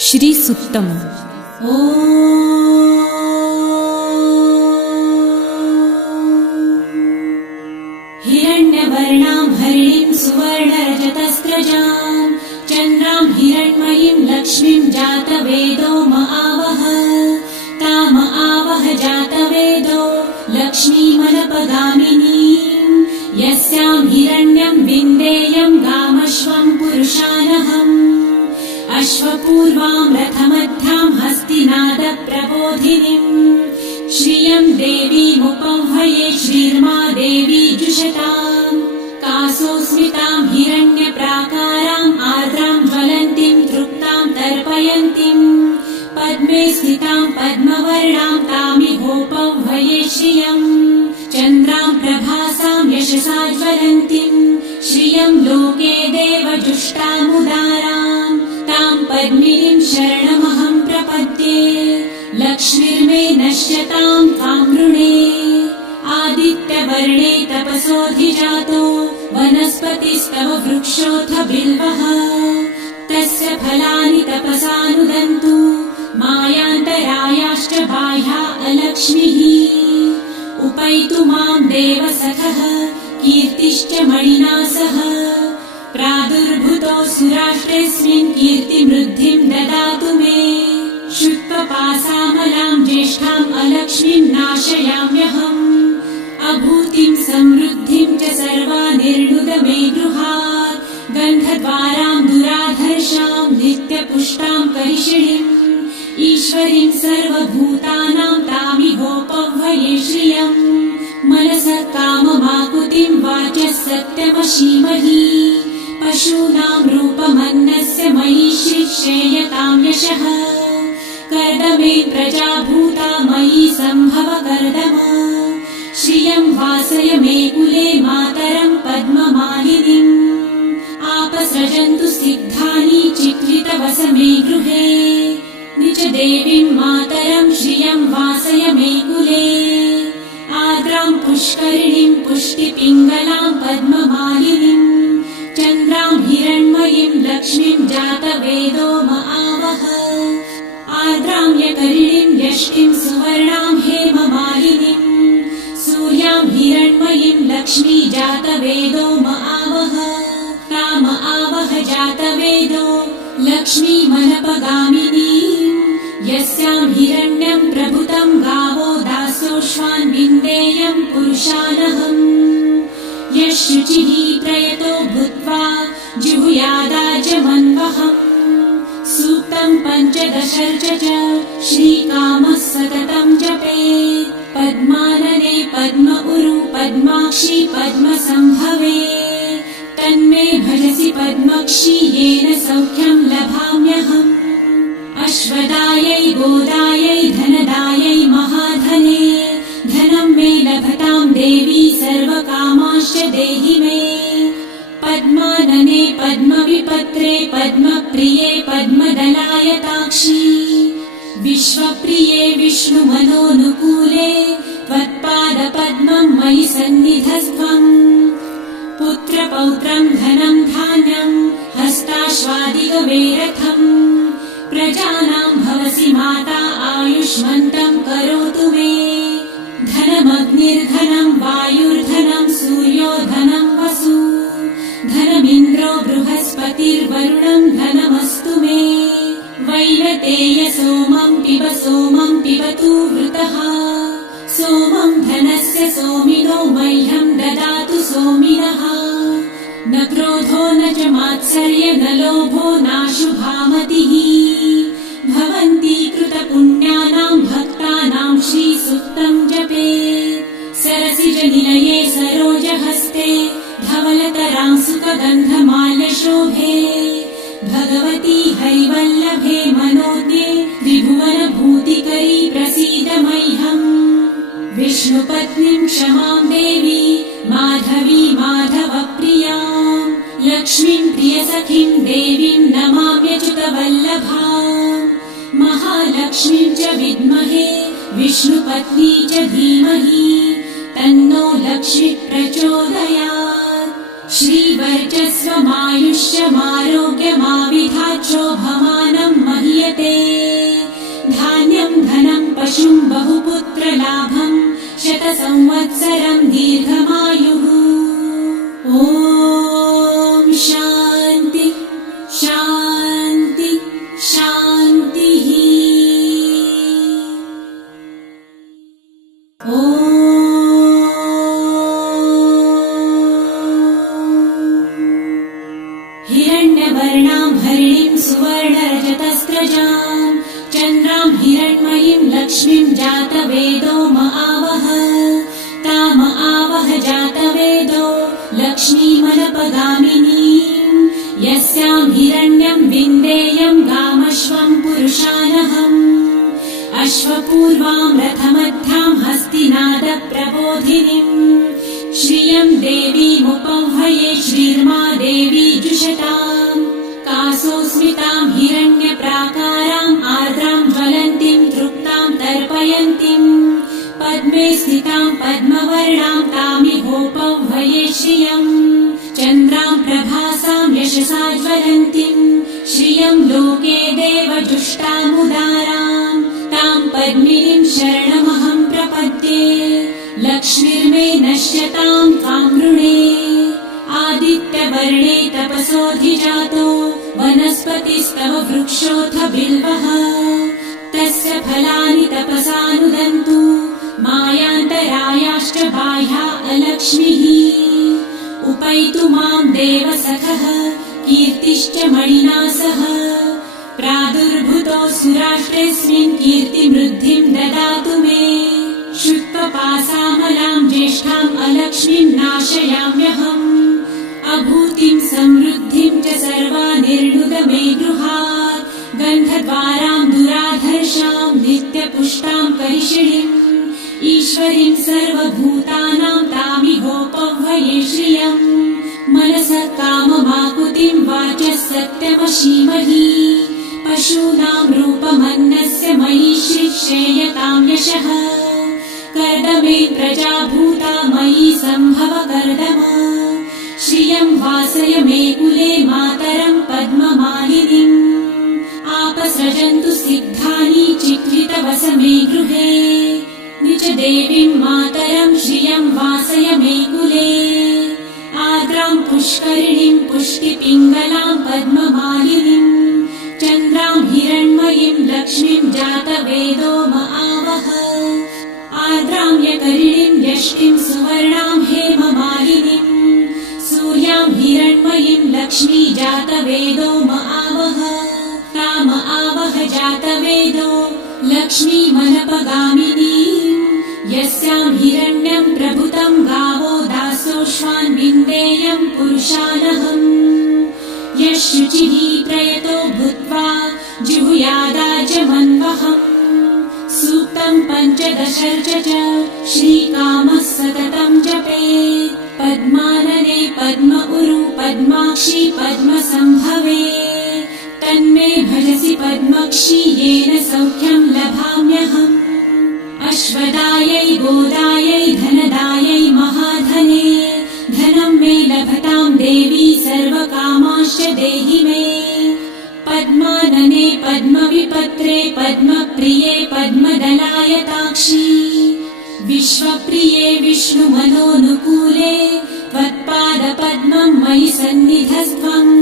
श्रीसूक्तम्। हिरण्यवर्णां हरिणीं सुवर्णरजतस्रजां चन्द्रां हिरण्मयीं लक्ष्मीं जातवेदो म आवह ताम आवह जातवेदो लक्ष्मीमनपगामिनीं यस्यां हिरण्यं विन्देयं गामश्वं पुरुषानहम् अश्वपूर्वां रथमध्यां हस्तिनादप्रबोधिनीं श्रियं देवीमुपह्वये श्रीर्मा देवी जुषताम् कासोस्मितां हिरण्यप्राकाराम् आर्द्रां ज्वलन्तीं तृप्तां तर्पयन्तीं पद्मे स्थितां पद्मवर्णां तामिहोपह्वये श्रियम् चन्द्रां प्रभासां यशसा ज्वलन्तीं श्रियं लोके देवजुष्टामुदाराम् तां पद्मिनीं शरणमहं प्रपद्ये लक्ष्मीर्मे नश्यतां त्वां वृणे आदित्यवर्णे तपसोऽधिजातो वनस्पतिस्तव वृक्षोऽथ बिल्वः तस्य फलानि तपसानुदन्तु मायान्तरायाश्च बाह्या अलक्ष्मीः उपैतु मां देवसखः कीर्तिश्च मणिना सह प्रादुर्भूतो सुराष्ट्रेऽस्मिन् कीर्तिमृद्धिं ददातु मे शुत्वपासामलां ज्येष्ठाम् अलक्ष्मीं नाशयाम्यहम् अभूतिं समृद्धिं च सर्वानिर्णुद मे गृहात् गन्धद्वारां दुराधर्षां नित्यपुष्टां करिषिणीम् ईश्वरीं सर्वभूतानां तामिहोपह्वये श्रियम् मनसः काममाकुतिं वाचः सत्यमशीमहि पशूनां रूपमन्नस्य मयि श्रेयतां यशः कर्दमे प्रजाभूता मयि सम्भव कर्दम श्रियं वासय मे कुले मातरं पद्ममालिनीम् आपसृजन्तु सिद्धानि चित्रितवस मे गृहे निज देवीं मातरं श्रियं वासय मे कुले आर्द्रां पुष्करिणीं पुष्टिपिङ्गलां पद्ममालिनीं चन्द्रां हिरण्मयीं लक्ष्मीं जातवेदो म आवह आर्द्रां यकरिणीं यष्टिं सुवर्णां हेममालिनीं सूर्यां हिरण्मयीं लक्ष्मी जातवेदो म आवह ताम आवह जातवेदो लक्ष्मीमनपगामिनीं यस्यां हिरण्यं प्रभुतं गावो दासोऽश्वान् विन्देयं पुरुषानहम् यः शुचिः प्रयतो भूत्वा जिहुयादाजमन्वहम् सूक्तं पञ्चदशर्च च श्रीकामः सततं जपेत् पद्मानने पद्म उरु पद्माक्षी पद्मसम्भवे तन्मे भजसि पद्मक्षी येन सौख्यं लभाम्यहम् अश्वदायै गोदायै धनदायै महाधने धनं मे लभतां देवी सर्वकामांश्च देहि मे पद्मानने पद्मविपत्रे पद्मप्रिये पद्मदलायताक्षी विश्वप्रिये विष्णुमनोनुकूले त्वत्पादपद्मं मयि सन्निधस्त्वम् पुत्रपौत्रं धनं धान्यं हस्ताश्वादिगवेरथम् प्रजानां भवसि माता आयुष्मन्तं करोतु मे धनमग्निर्धनं वायुर्धनं सूर्यो धनं वसु धनमिन्द्रो बृहस्पतिर्वरुणं धनमस्तु मे वैनतेय सोमं पिबतु वृतः सोमं धनस्य सोमिनो मह्यं ददातु सोमिनः न क्रोधो न च मात्सर्य न लोभो नाशुभामतिः भवन्ति कृतपुण्यानां भक्तानां श्रीसूक्तं जपेत् सरसिजनिलये सरोजहस्ते धवलतरां सुखगन्धमाल्यशोभे भगवती हरिवल्लभे मनोज्ञे त्रिभुवनभूतिकरी प्रसीद मह्यम् विष्णुपत्नीं क्षमां देवी माधवी माधवप्रियां लक्ष्मीं प्रियसखीं देवीं नमाम्यच्युतवल्लभाम् महालक्ष्मीं च विद्महे विष्णुपत्नी च धीमहि तन्नो लक्ष्मी प्रचोदयात् श्रीवर्चस्वमायुष्यमारोग्यमाविधाच्छोभमानं महीयते। प्रवर्तते धान्यं धनं पशुं बहुपुत्रलाभं शतसंवत्सरं दीर्घमायुः ॐ शान्ति शान्ति शान्तिः हिरण्यवर्णां हरिणीं सुवर्णरजतस्रजां चन्द्रां हिरण्मयीं लक्ष्मीं जातवेदो महावः ताम आवह जातवेदो लक्ष्मीमनपगामिनीं यस्यां हिरण्यं विन्देयं गामश्वं पुरुषानहम् अश्वपूर्वां रथमध्यां हस्तिनादप्रबोधिनीं श्रियं देवीमुपह्वये श्रीर्मा देवी जुषतां कासोस्मितां हिरण्यप्राकाराम् आर्द्रां ज्वलन्तीं तृप्तां तर्पयन्तीं पद्मे स्थितां पद्मवर्णां तामिहोपह्वये श्रियं चन्द्रां प्रभासां यशसा ज्वलन्तीं श्रियं लोके देवजुष्टामुदारां तां पद्मिनीं शरणमहं प्रपद्ये लक्ष्मीर्मे नश्यतां त्वां वृणे आदित्यवर्णे तपसोऽधिजातो वनस्पतिस्तव वृक्षोऽथ बिल्वः तस्य फलानि तपसानुदन्तु मायान्तरायाश्च बाह्या अलक्ष्मीः उपैतु मां देवसखः कीर्तिश्च मणिना सह प्रादुर्भूतो सुराष्ट्रेऽस्मिन् कीर्तिमृद्धिं ददातु मे शुत्वपासामलां ज्येष्ठाम् अलक्ष्मीं नाशयाम्यहम् अभूतिं समृद्धिं च सर्वानिर्णुद मे गृहात् गन्धद्वारां दुराधर्षां नित्यपुष्टां करिषिणीम् ईश्वरीं सर्वभूतानां तामिहोपह्वये श्रियम् मनसः काममाकुतिं वाचः सत्यमशीमहि पशूनां रूपमन्नस्य मयि श्रेयतां यशः कर्दमे प्रजाभूता मयि सम्भव कर्दम श्रियं वासय मे कुले मातरं पद्ममालिनीम् आपसृजन्तु सिद्धानि चिक्लितवस मे गृहे निज देवीं मातरं श्रियं वासय मे कुले आर्द्रां पुष्करिणीं पुष्टिपिङ्गलां पद्ममालिनीं चन्द्रां हिरण्मयीं लक्ष्मीं जातवेदो महावः आर्द्रां यकरिणीं यष्टिं सुवर्णां हेममालिनीं सूर्यां हिरण्मयीं लक्ष्मी जातवेदो महावः ताम आवह जातवेदो लक्ष्मीमनपगामिनीं यस्यां हिरण्यं प्रभुतं गावो दासोऽश्वान् विन्देयं पुरुषानहम् यः शुचिः प्रयतो भूत्वा जिहुयादाजमन्वहम् सूक्तं पञ्चदशर्च च श्रीकामः सततं जपेत् पद्मानने पद्म उरु पद्माक्षी पद्मसम्भवे तन्मे भजसि पद्मक्षी येन सौख्यं लभाम्यहम् अश्वदायै गोदायै धनदायै महाधने धनं मे लभतां देवी सर्वकामांश्च देहि मे पद्मानने पद्मविपत्रे पद्मप्रिये पद्मदलायताक्षी विश्वप्रिये विष्णुमनोनुकूले त्वत्पादपद्मं मयि सन्निधस्त्वम्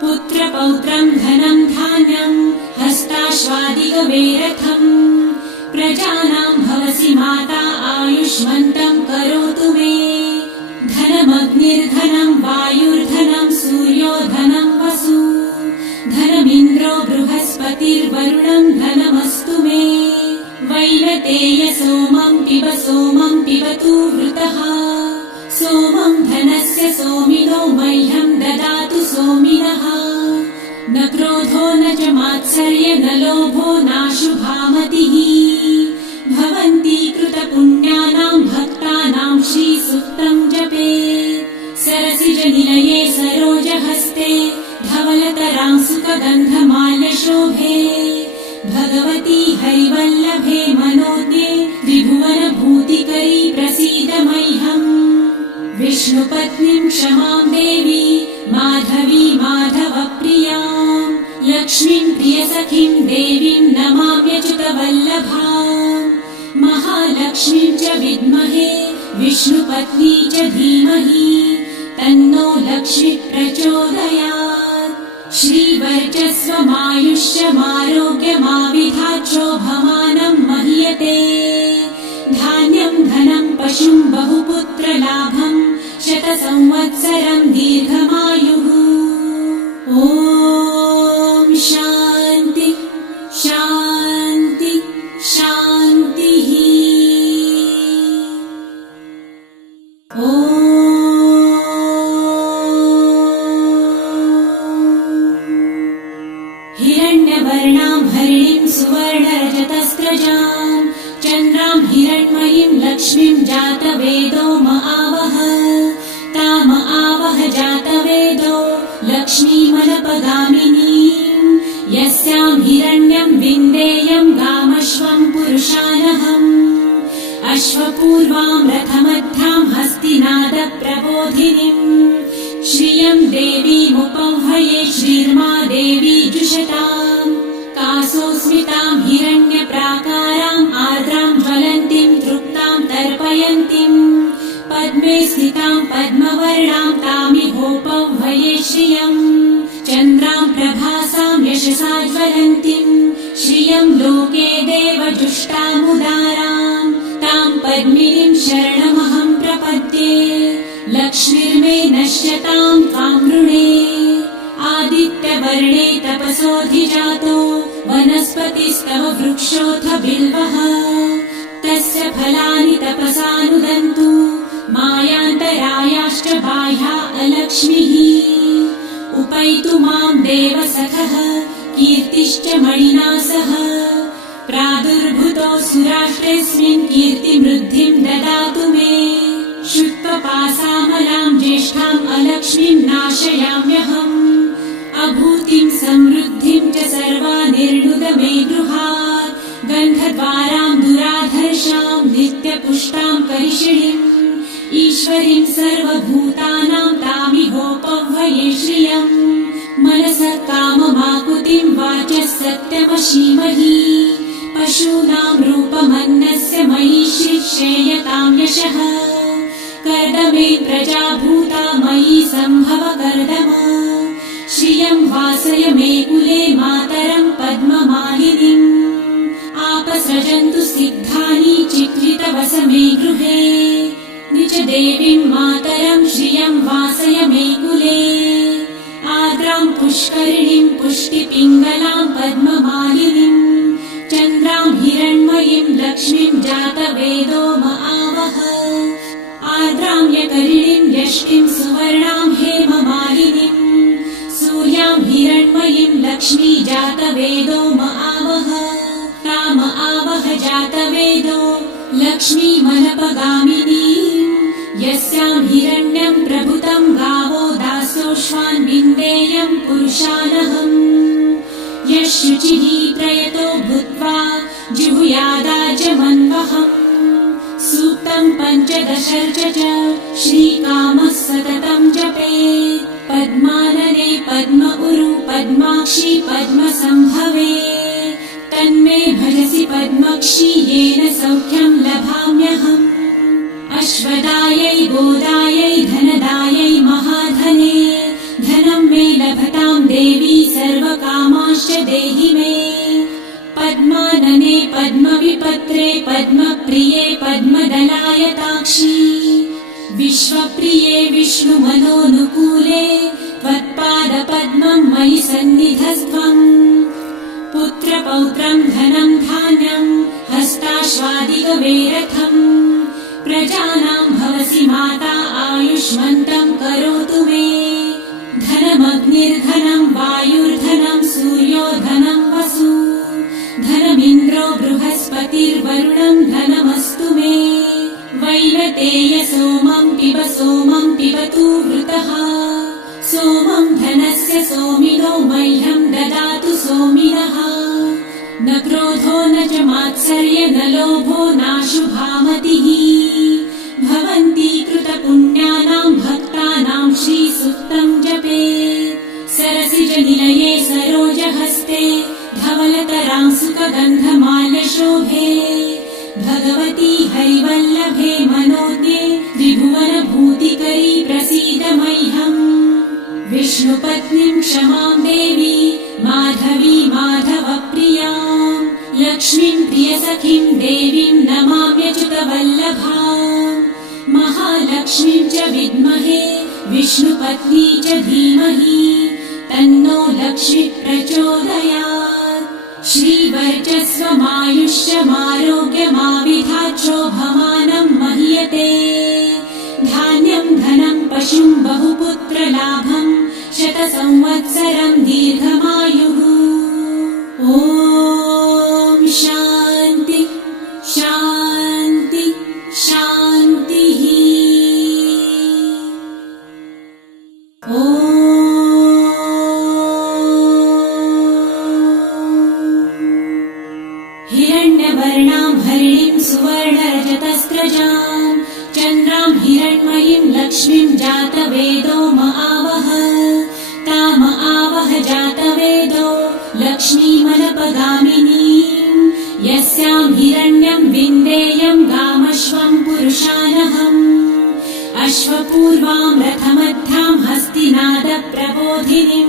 पुत्रपौत्रं धनं धान्यं हस्ताश्वादिगवेरथम् प्रजानां भवसि माता आयुष्मन्तं करोतु मे धनमग्निर्धनं वायुर्धनं सूर्यो धनं वसु धनमिन्द्रो बृहस्पतिर्वरुणं धनमस्तु मे वैनतेय सोमं पिबतु वृतः सोमं धनस्य सोमिनो मह्यं ददातु सोमिनः न क्रोधो न च मात्सर्य न लोभो नाशुभामतिः भवन्ति कृतपुण्यानां भक्तानां श्रीसूक्तं जपेत् सरसिजनिलये सरोजहस्ते धवलतरां सुखगन्धमाल्यशोभे भगवती हरिवल्लभे मनोज्ञे त्रिभुवनभूतिकरी प्रसीद मह्यम् विष्णुपत्नीं क्षमां देवी माधवी माधवप्रियां लक्ष्मीं प्रियसखीं देवीं नमाम्यच्युतवल्लभाम् महालक्ष्मीं च विद्महे विष्णुपत्नी च धीमहि तन्नो लक्ष्मी प्रचोदयात्। श्रीवर्चस्वमायुष्यमारोग्यमाविधाचोभमानं महीयते धान्यं धनं पशुं बहुपुत्रलाभं शतसंवत्सरं दीर्घमायुः। ॐ शान्ति शान्ति शान्तिः। ॐ हिरण्यवर्णां हरिणीं सुवर्णरजतस्रजां चन्द्रां हिरण्मयीं लक्ष्मीं जातवेदो महावह ताम आवह जातवेदो लक्ष्मीमनपगामिनीं यस्यां हिरण्यं विन्देयं गामश्वं पुरुषानहम् अश्वपूर्वां रथमध्यां हस्तिनादप्रबोधिनीं श्रियं देवीमुपह्वये श्रीर्मा देवी जुषतां कासोस्मितां हिरण्यप्राकारां आर्द्रां ज्वलन्तीं तृप्तां तर्पयन्तीं पद्मे स्थितां पद्मवर्णां तामिहोपह्वये श्रियं चन्द्रां प्रभासां यशसा ज्वलन्तीं श्रियं लोके देवजुष्टामुदारां तां पद्मिनीं शरणमहं प्रपद्ये लक्ष्मीर्मे नश्यतां त्वां वृणे आदित्यवर्णे तपसोऽधिजातो वनस्पतिस्तव वृक्षोऽथ बिल्वः तस्य फलानि तपसानुदन्तु मायान्तरायाश्च बाह्या अलक्ष्मीः उपैतु मां देवसखः कीर्तिश्च मणिना सह प्रादुर्भूतोऽसुराष्ट्रेऽस्मिन् कीर्तिमृद्धिं ददातु मे शुक्लपासामलां ज्येष्ठाम् अलक्ष्मीं नाशयाम्यहम् अभूतिं समृद्धिं च सर्वानिर्णुद मे गृहात् गन्धद्वारां दुराधर्षां नित्यपुष्टां करिषिणीम् ईश्वरीं सर्वभूतानां तामिहोपह्वये श्रियम् मनसः काममाकुतिं वाचः सत्यमशीमहि पशूनां रूपमन्नस्य मयि श्रीक्षेयतां यशः कर्दमे प्रजाभूता मयि सम्भव कर्दम श्रियं वासय मे कुले मातरं पद्ममालिनीम् आपसृजन्तु सिद्धानि चिक्लितवस मे गृहे निज देवीं मातरं श्रियं वासय मे कुले आर्द्रां पुष्करिणीं पुष्टिपिङ्गलां पद्ममालिनीं चन्द्रां हिरण्मयीं लक्ष्मीं जातवेदो महावह आर्द्रां यकरिणीं यष्टिं सुवर्णां हेममालिनीं सूर्यां हिरण्मयीं लक्ष्मी जातवेदो महावह ताम आवह जातवेदो लक्ष्मीमनपगामिनीं यस्यां हिरण्यं प्रभुतं गावो दासोऽश्वान् विन्देयं पुरुषानहम् यः शुचिः प्रयतो भूत्वा जिहुयादाजमन्वहम् सूक्तं पञ्चदशर्च च श्रीकामः सततं जपेत् पद्मानने पद्म उरु पद्माक्षी पद्मसम्भवे तन्मे भजसि पद्मक्षी येन सौख्यं लभाम्यहम् अश्वदायै गोदायै धनदायै महाधने धनं मे लभतां देवी सर्वकामाश्च देहि मे पद्मानने पद्मविपत्रे पद्मप्रिये पद्मदलायताक्षी विश्वप्रिये विष्णुमनोनुकूले त्वत्पादपद्मं मयि सन्निधस्त्वम् पुत्रपौत्रं धनं धान्यं हस्ताश्वादिगवेरथम् प्रजानां भवसि माता आयुष्मन्तं करोतु मे धनमग्निर्धनं वायुर्धनं सूर्यो धनं वसु धनमिन्द्रो बृहस्पतिर्वरुणं धनमस्तु मे वैनतेय सोमं पिबतु वृतः सोमं धनस्य सोमिनो मह्यं ददातु सोमिनः न क्रोधो न च मात्सर्य न लोभो नाशुभामतिः भवन्ति कृतपुण्यानां भक्तानां श्रीसूक्तं जपेत् सरसिजनिलये सरोज पञ्चहस्ते धवलतरां सुखगन्धमाल्यशोभे भगवती हरिवल्लभे मनोज्ञे त्रिभुवनभूतिकरी प्रसीद मह्यम् विष्णुपत्नीं क्षमां देवी माधवी माधवप्रियां लक्ष्मीं प्रियसखीं देवीं नमाम्यच्युतवल्लभाम् महालक्ष्मीं च विद्महे विष्णुपत्नी च धीमहि तन्नो लक्ष्मी प्रचोदयात् श्रीवर्चस्वमायुष्यमारोग्यमाविधाच्छोभमानं महीयते धान्यं धनं पशुं बहुपुत्रलाभं शतसंवत्सरं दीर्घमायुः ॐ शान्ति शान्ति शान्तिः हिरण्यवर्णां हरिणीं सुवर्णरजतस्रजां चन्द्रां हिरण्मयीं लक्ष्मीं जातवेदो आवह ताम आवह जातवेदो लक्ष्मीमनपगामिनीं यस्यां हिरण्यं विन्देयं गामश्वं पुरुषानहम् अश्वपूर्वां रथमध्यां हस्तिनादप्रबोधिनीं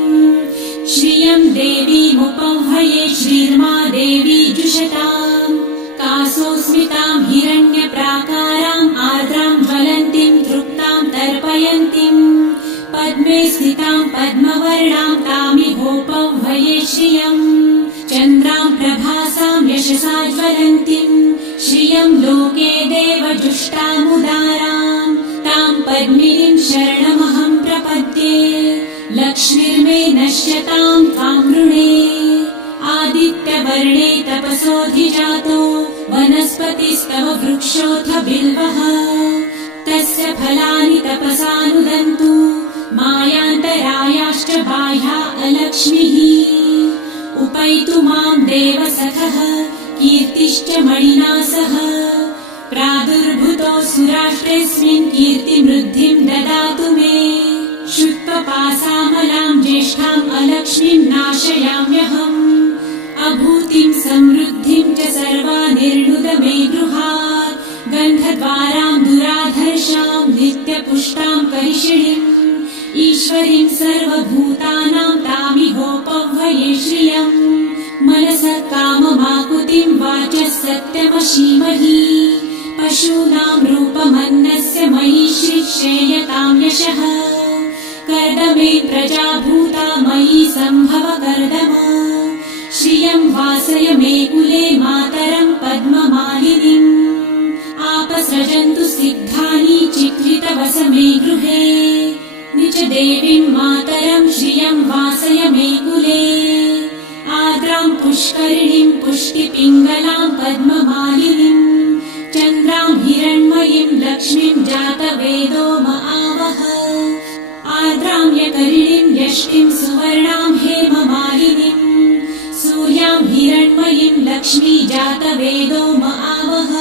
श्रियं देवीमुपह्वये श्रीर्मा देवी जुषताम् कासोऽस्मितां हिरण्यप्राकाराम् आर्द्रां ज्वलन्तीं तृप्तां तर्पयन्तीं पद्मे स्थितां पद्मवर्णां तामिहोपह्वये श्रियम् चन्द्रां प्रभासां यशसा ज्वलन्तीं श्रियं लोके देवजुष्टामुदारां तां पद्मिनीं शरणमहं प्रपद्ये लक्ष्मीर्मे नश्यतां त्वां वृणे आदित्यवर्णे तपसोऽधिजातो वनस्पतिस्तव वृक्षोऽथ बिल्वः तस्य फलानि तपसानुदन्तु मायान्तरायाश्च बाह्या अलक्ष्मीः उपैतु मां देवसखः कीर्तिश्च मणिना सह प्रादुर्भूतो सुराष्ट्रेऽस्मिन् कीर्तिमृद्धिं ददातु मे शुत्वपासामलां ज्येष्ठाम् अलक्ष्मीं नाशयाम्यहम् अभूतिं समृद्धिं च सर्वानिर्णुद मे गृहात् गन्धद्वारां दुराधर्षां नित्यपुष्टां करिषिणीम् ईश्वरीं सर्वभूतानां तामिहोपह्वये श्रियम् मनसः काममाकुतिं वाचः सत्यमशीमहि पशूनां रूपमन्नस्य मयि श्रीक्षेयतां यशः कर्दमे प्रजाभूता मयि सम्भव कर्दम श्रियं वासय मे कुले मातरं पद्ममालिनीम् आपसृजन्तु सिद्धानि चित्रितवस मे गृहे निज देवीं मातरं श्रियं वासय मे कुले आर्द्रां पुष्करिणीं पुष्टिपिङ्गलां पद्ममालिनीम् चन्द्रां हिरण्मयीं लक्ष्मीं जातवेदो आवह आर्द्रां यकरिणीं यष्टिं सुवर्णां हेममालिनीम् सूर्यां हिरण्मयीं लक्ष्मी जातवेदो आवह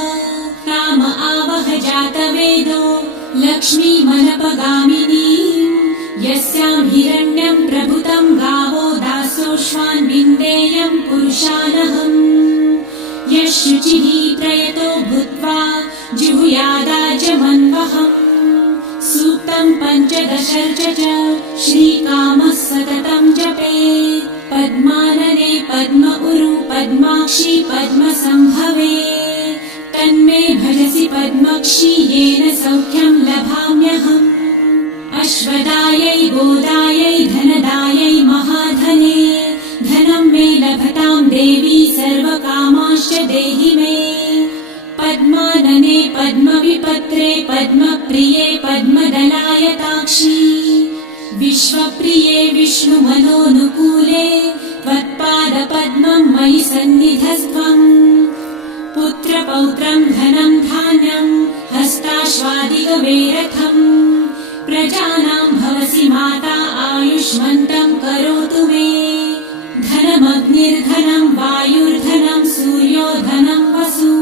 ताम आवह जातवेदो लक्ष्मीमनपगामिनीम् यस्यां हिरण्यं प्रभुतं गावो दासोऽश्वान् विन्देयं पुरुषानहम् यः शुचिः प्रयतो भूत्वा जिहुयादाजमन्वहम् सूक्तं पञ्चदशर्च च श्रीकामः सततं जपेत् पद्मानने पद्म उरु पद्माक्षी पद्मसम्भवे तन्मे भजसि पद्मक्षी येन सौख्यं लभाम्यहम् अश्वदायै गोदायै धनदायै महाधने धनं मे लभतां देवी सर्वकामाश्च देहि मे पद्मानने पद्मविपत्रे पद्मप्रिये पद्मदलायताक्षी विश्वप्रिये विष्णुमनोनुकूले त्वत्पादपद्मं मयि सन्निधस्त्वम् पुत्रपौत्रं धनं धान्यं हस्ताश्वादिगवेरथम् प्रजानां भवसि माता आयुष्मन्तं करोतु मे धनमग्निर्धनं वायुर्धनं सूर्यो धनं वसु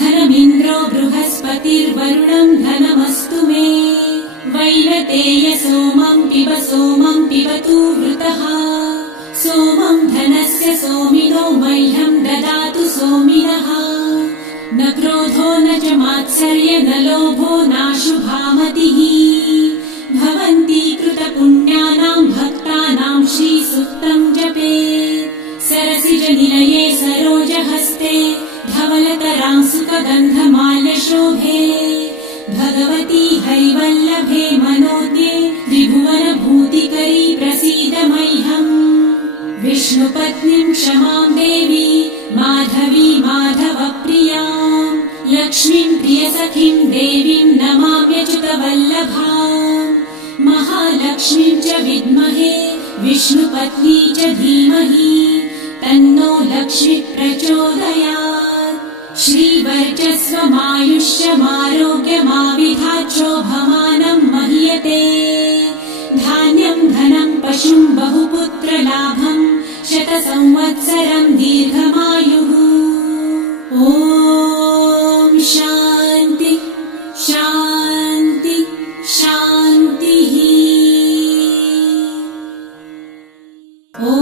धनमिन्द्रो बृहस्पतिर्वरुणं धनमस्तु मे वैनतेय सोमं पिबतु वृतः सोमं सोमिनः न क्रोधो न च मात्सर्य न लोभो नाशुभामतिः भवन्ति कृतपुण्यानां भक्तानां श्रीसूक्तं जपेत् सरसिजनिलये सरोजहस्ते धवलतरां सुखगन्धमाल्यशोभे भगवती हरिवल्लभे मनोज्ञे त्रिभुवनभूतिकरी प्रसीद मह्यम् विष्णुपत्नीं क्षमां देवी माधवी माधवप्रियां लक्ष्मीं प्रियसखीं देवीं नमाम्यच्युतवल्लभाम् महालक्ष्मीं च विद्महे विष्णुपत्नी च धीमहि तन्नो लक्ष्मी प्रचोदयात् श्रीवर्चस्वमायुष्यमारोग्यमाविधाच्छोभमानं मह्यते धान्यं धनं पशुं बहुपुत्रलाभं शतसंवत्सरं दीर्घमायुः ॐ शान्ति शान्ति शान्तिः ॐ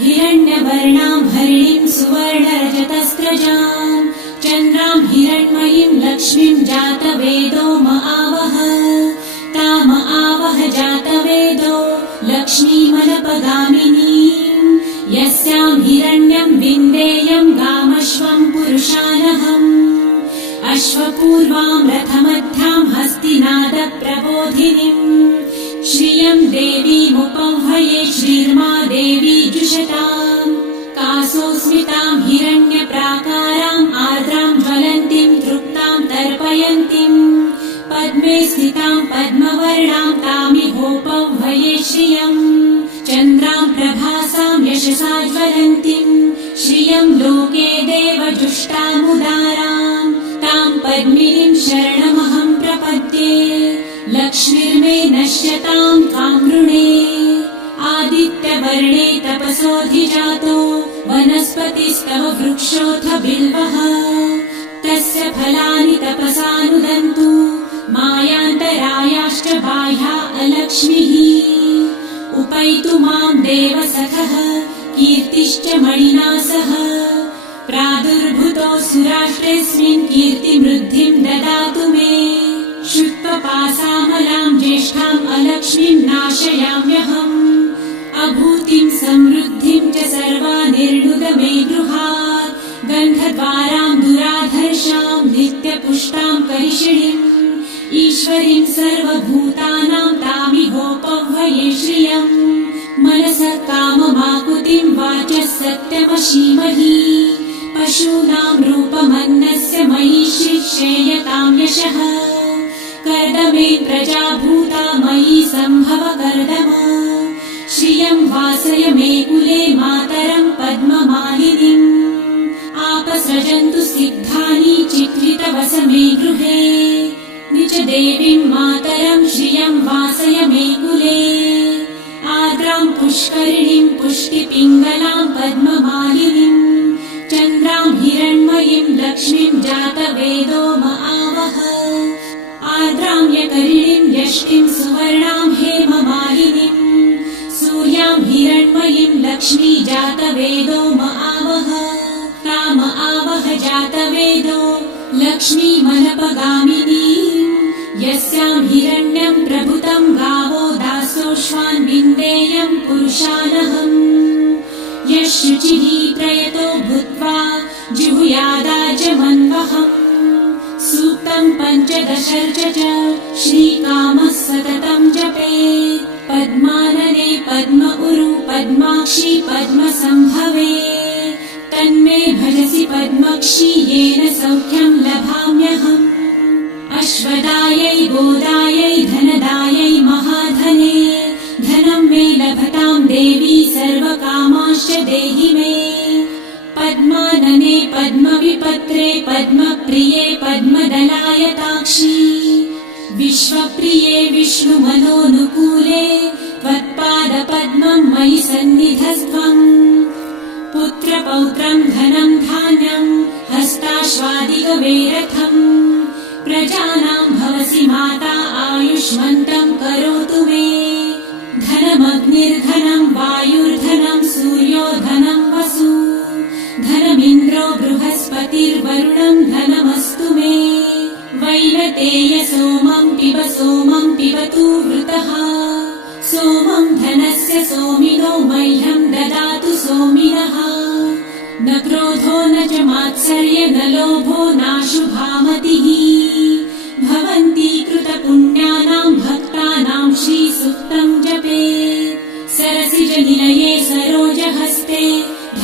हिरण्यवर्णां हरिणीं सुवर्णरजतस्रजां चन्द्रां हिरण्मयीं लक्ष्मीं जातवेदो म आवह ताम आवह जातवेदो लक्ष्मीमनपगामिनीं यस्यां हिरण्यं विन्देयं गामश्वं पुरुषानहम् अश्वपूर्वां रथमध्यां हस्तिनादप्रबोधिनीं श्रियं देवीमुपह्वये श्रीर्मा देवी जुषताम् कासोऽस्मितां हिरण्यप्राकाराम् आर्द्रां ज्वलन्तीं तृप्तां तर्पयन्तीं पद्मे स्थितां पद्मवर्णां तामिहोपह्वये श्रियम् चन्द्रां प्रभासां यशसा ज्वलन्तीं श्रियं लोके देवजुष्टामुदारां तां पद्मिनीं शरणमहं प्रपद्ये लक्ष्मीर्मे नश्यतां त्वां वृणे आदित्यवर्णे तपसोऽधिजातो वनस्पतिस्तव वृक्षोऽथ बिल्वः तस्य फलानि तपसानुदन्तु मायान्तरायाश्च बाह्या अलक्ष्मीः उपैतु मां देवसखः कीर्तिश्च मणिना सह प्रादुर्भूतो सुराष्ट्रेऽस्मिन् कीर्तिमृद्धिं ददातु मे शुत्वपासामलां ज्येष्ठाम् अलक्ष्मीं नाशयाम्यहम् अभूतिं समृद्धिं च सर्वानिर्णुद मे गृहात् गन्धद्वारां दुराधर्षां नित्यपुष्टां करिषिणीम् ईश्वरीं सर्वभूतानां तामिहोपह्वये श्रियम् मनसः काममाकुतिं वाचः सत्यमशीमहि पशूनां रूपमन्नस्य मयि श्रेयतां यशः कर्दमे प्रजाभूता मयि सम्भव कर्दम श्रियं वासय मे कुले मातरं पद्ममालिनीम् आपसृजन्तु सिद्धानि चित्रितवस मे गृहे निज देवीं मातरं श्रियं वासय मे कुले आर्द्रां पुष्करिणीं पुष्टिपिङ्गलां पद्ममालिनीं चन्द्रां हिरण्मयीं लक्ष्मीं जातवेदो म आवह आर्द्रां यकरिणीं यष्टिं सुवर्णां हेममालिनीं सूर्यां हिरण्मयीं लक्ष्मी जातवेदो म आवह ताम आवह जातवेदो लक्ष्मीमनपगामिनीं यस्यां हिरण्यं प्रभुतं गावो दासोऽश्वान् विन्देयं पुरुषानहम् यः शुचिः प्रयतो भूत्वा जिहुयादाजमन्वहम् सूक्तं पञ्चदशर्च च श्रीकामः सततं जपेत् पद्मानने पद्म उरु पद्माक्षी पद्मसम्भवे तन्मे भजसि पद्मक्षी येन सौख्यं लभाम्यहम् अश्वदायै गोदायै धनदायै महाधने धनं मे लभतां देवी सर्वकामांश्च देहि मे पद्मानने पद्मविपत्रे पद्मप्रिये पद्मदलायताक्षी विश्वप्रिये विष्णुमनोनुकूले त्वत्पादपद्मं मयि सन्निधस्त्वम् पुत्रपौत्रं धनं धान्यं हस्ताश्वादिगवेरथम् प्रजानां भवसि माता आयुष्मन्तं करोतु मे धन धनमग्निर्धनं वायुर्धनं सूर्यो धनं वसु धनमिन्द्रो बृहस्पतिर्वरुणं धनमस्तु मे वैनतेय सोमं पिबतु वृतः सोमं धनस्य सोमिनो मह्यं ददातु सोमिनः न क्रोधो न च मात्सर्य न लोभो नाशुभामतिः भवन्ति कृतपुण्यानां भक्तानां श्रीसूक्तं जपेत् सरसिजनिलये सरोजहस्ते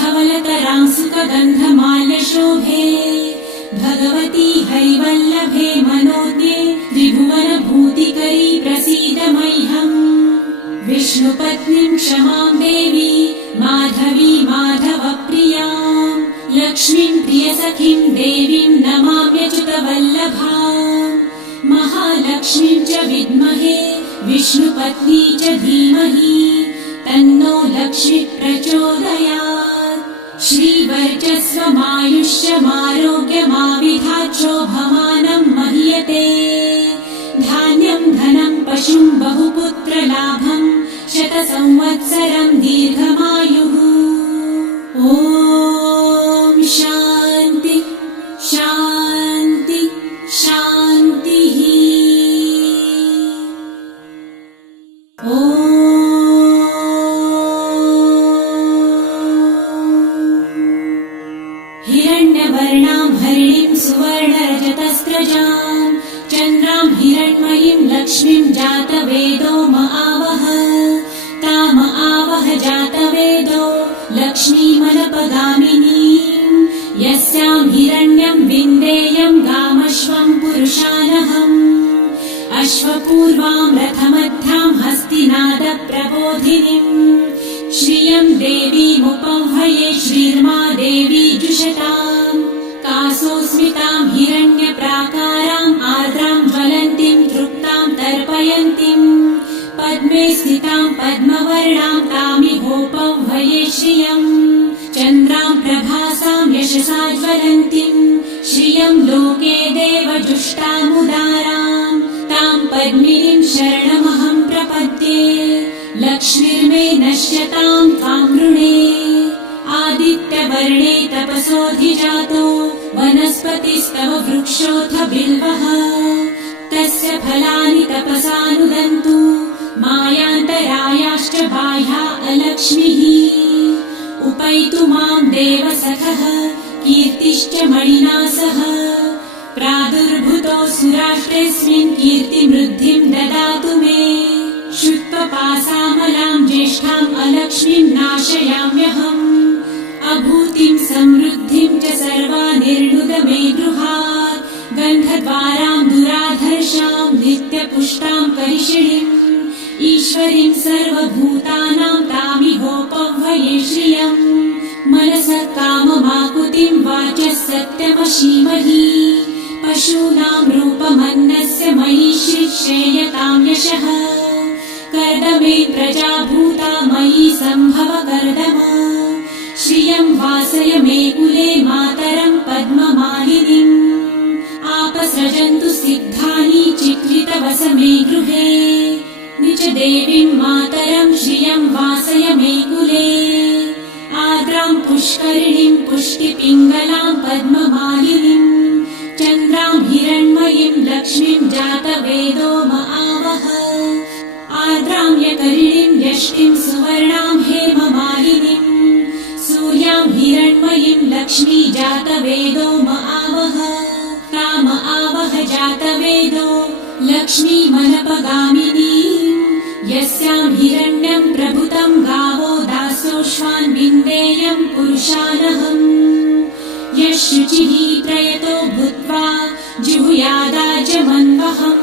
धवलतरां सुखगन्धमाल्यशोभे भगवती हरिवल्लभे मनोज्ञे त्रिभुवनभूतिकरी प्रसीद मह्यम् विष्णुपत्नीं क्षमां देवी माधवी माधवप्रियां लक्ष्मीं प्रियसखीं देवीं नमाम्यच्युतवल्लभाम् महालक्ष्मीं च विद्महे विष्णुपत्नी च धीमहि तन्नो लक्ष्मी प्रचोदयात् श्रीवर्चस्वमायुष्यमारोग्यमाविधाच्छोभमानं महीयते धान्यं धनं पशुं बहुपुत्रलाभं शतसंवत्सरं दीर्घमायुः ॐ शान्ति शान्ति शान्तिः ॐ हिरण्यवर्णां हरिणीं सुवर्णरजतस्रजां चन्द्रां हिरण्मयीं लक्ष्मीं जातवेदो महावह ताम आवह जातवेदो लक्ष्मीमनपगामिनीं यस्यां हिरण्यं विन्देयं गामश्वं पुरुषानहम् अश्वपूर्वां रथमध्यां हस्तिनादप्रबोधिनीं श्रियं देवीमुपह्वये श्रीर्मा देवी जुषताम् कासोऽस्मितां हिरण्यप्राकाराम् आर्द्रां ज्वलन्तीं तृप्तां तर्पयन्तीं पद्मे स्थितां पद्मवर्णां तामिहोपह्वये श्रियम् चन्द्रां प्रभासां यशसा ज्वलन्तीं श्रियं लोके देवजुष्टामुदारां तां पद्मिनीं शरणमहं प्रपद्ये लक्ष्मीर्मे नश्यतां त्वां वृणे आदित्यवर्णे तपसोऽधिजातो वनस्पतिस्तव वृक्षोऽथ बिल्वः तस्य फलानि तपसानुदन्तु मायान्तरायाश्च बाह्या अलक्ष्मीः उपैतु मां देवसखः कीर्तिश्च मणिना सह प्रादुर्भूतो सुराष्ट्रेऽस्मिन् कीर्तिमृद्धिं ददातु मे शुत्वपासामलां ज्येष्ठाम् अलक्ष्मीं नाशयाम्यहम् अभूतिं समृद्धिं च सर्वानिर्णुद मे गृहात् गन्धद्वारां दुराधर्षां नित्यपुष्टां करिषिणीम् ईश्वरीं सर्वभूतानां तामिहोपह्वये श्रियम् मनसः काममाकुतिं वाचः सत्यमशीमहि पशूनां रूपमन्नस्य मयि श्रेयतां यशः कर्दमे प्रजाभूता मयि सम्भव कर्दम श्रियं वासय मे कुले मातरं पद्ममालिनीम् आपसृजन्तु सिद्धानि चित्रितवस मे गृहे निज देवीं मातरं श्रियं वासय मे कुले आर्द्रां पुष्करिणीं पुष्टिपिङ्गलां पद्ममालिनीं चन्द्रां हिरण्मयीं लक्ष्मीं जातवेदो महावह आर्द्रां यकरिणीं यष्टिं सुवर्णां हेममालिनीं सूर्यां हिरण्मयीं लक्ष्मी जातवेदो महावह ताम आवह जातवेदो लक्ष्मीमनपगामिनीं यस्यां हिरण्यं प्रभुतं गावो दासोऽश्वान् विन्देयं पुरुषानहम् यः शुचिः प्रयतो भूत्वा जिहुयादाजमन्वहम्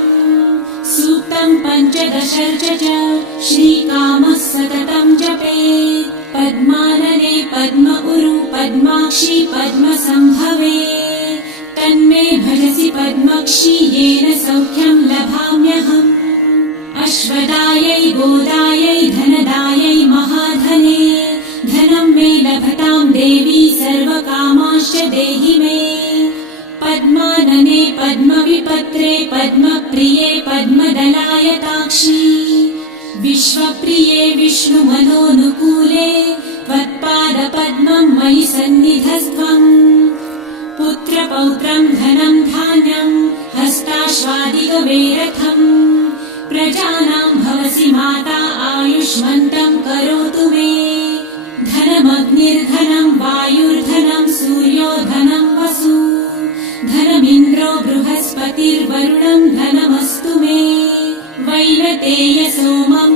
सूक्तं पञ्चदशर्च च श्रीकामः सततं जपेत् पद्मानने पद्म उरु पद्माक्षी पद्मसम्भवे तन्मे भजसि पद्मक्षी येन सौख्यं लभाम्यहम् अश्वदायै गोदायै धनदायै महाधने धनं मे लभतां देवी सर्वकामांश्च देहि मे पद्मानने पद्मविपत्रे पद्मप्रिये पद्मदलायताक्षी विश्वप्रिये विष्णुमनोनुकूले त्वत्पादपद्मं मयि सन्निधस्त्वम् पुत्रपौत्रं धनं धान्यं हस्ताश्वादिगवेरथम् प्रजानां भवसि माता आयुष्मन्तं करोतु मे धनमग्निर्धनं वायुर्धनं सूर्यो धनं वसु धनमिन्द्रो बृहस्पतिर्वरुणं धनमस्तु मे वैनतेय सोमं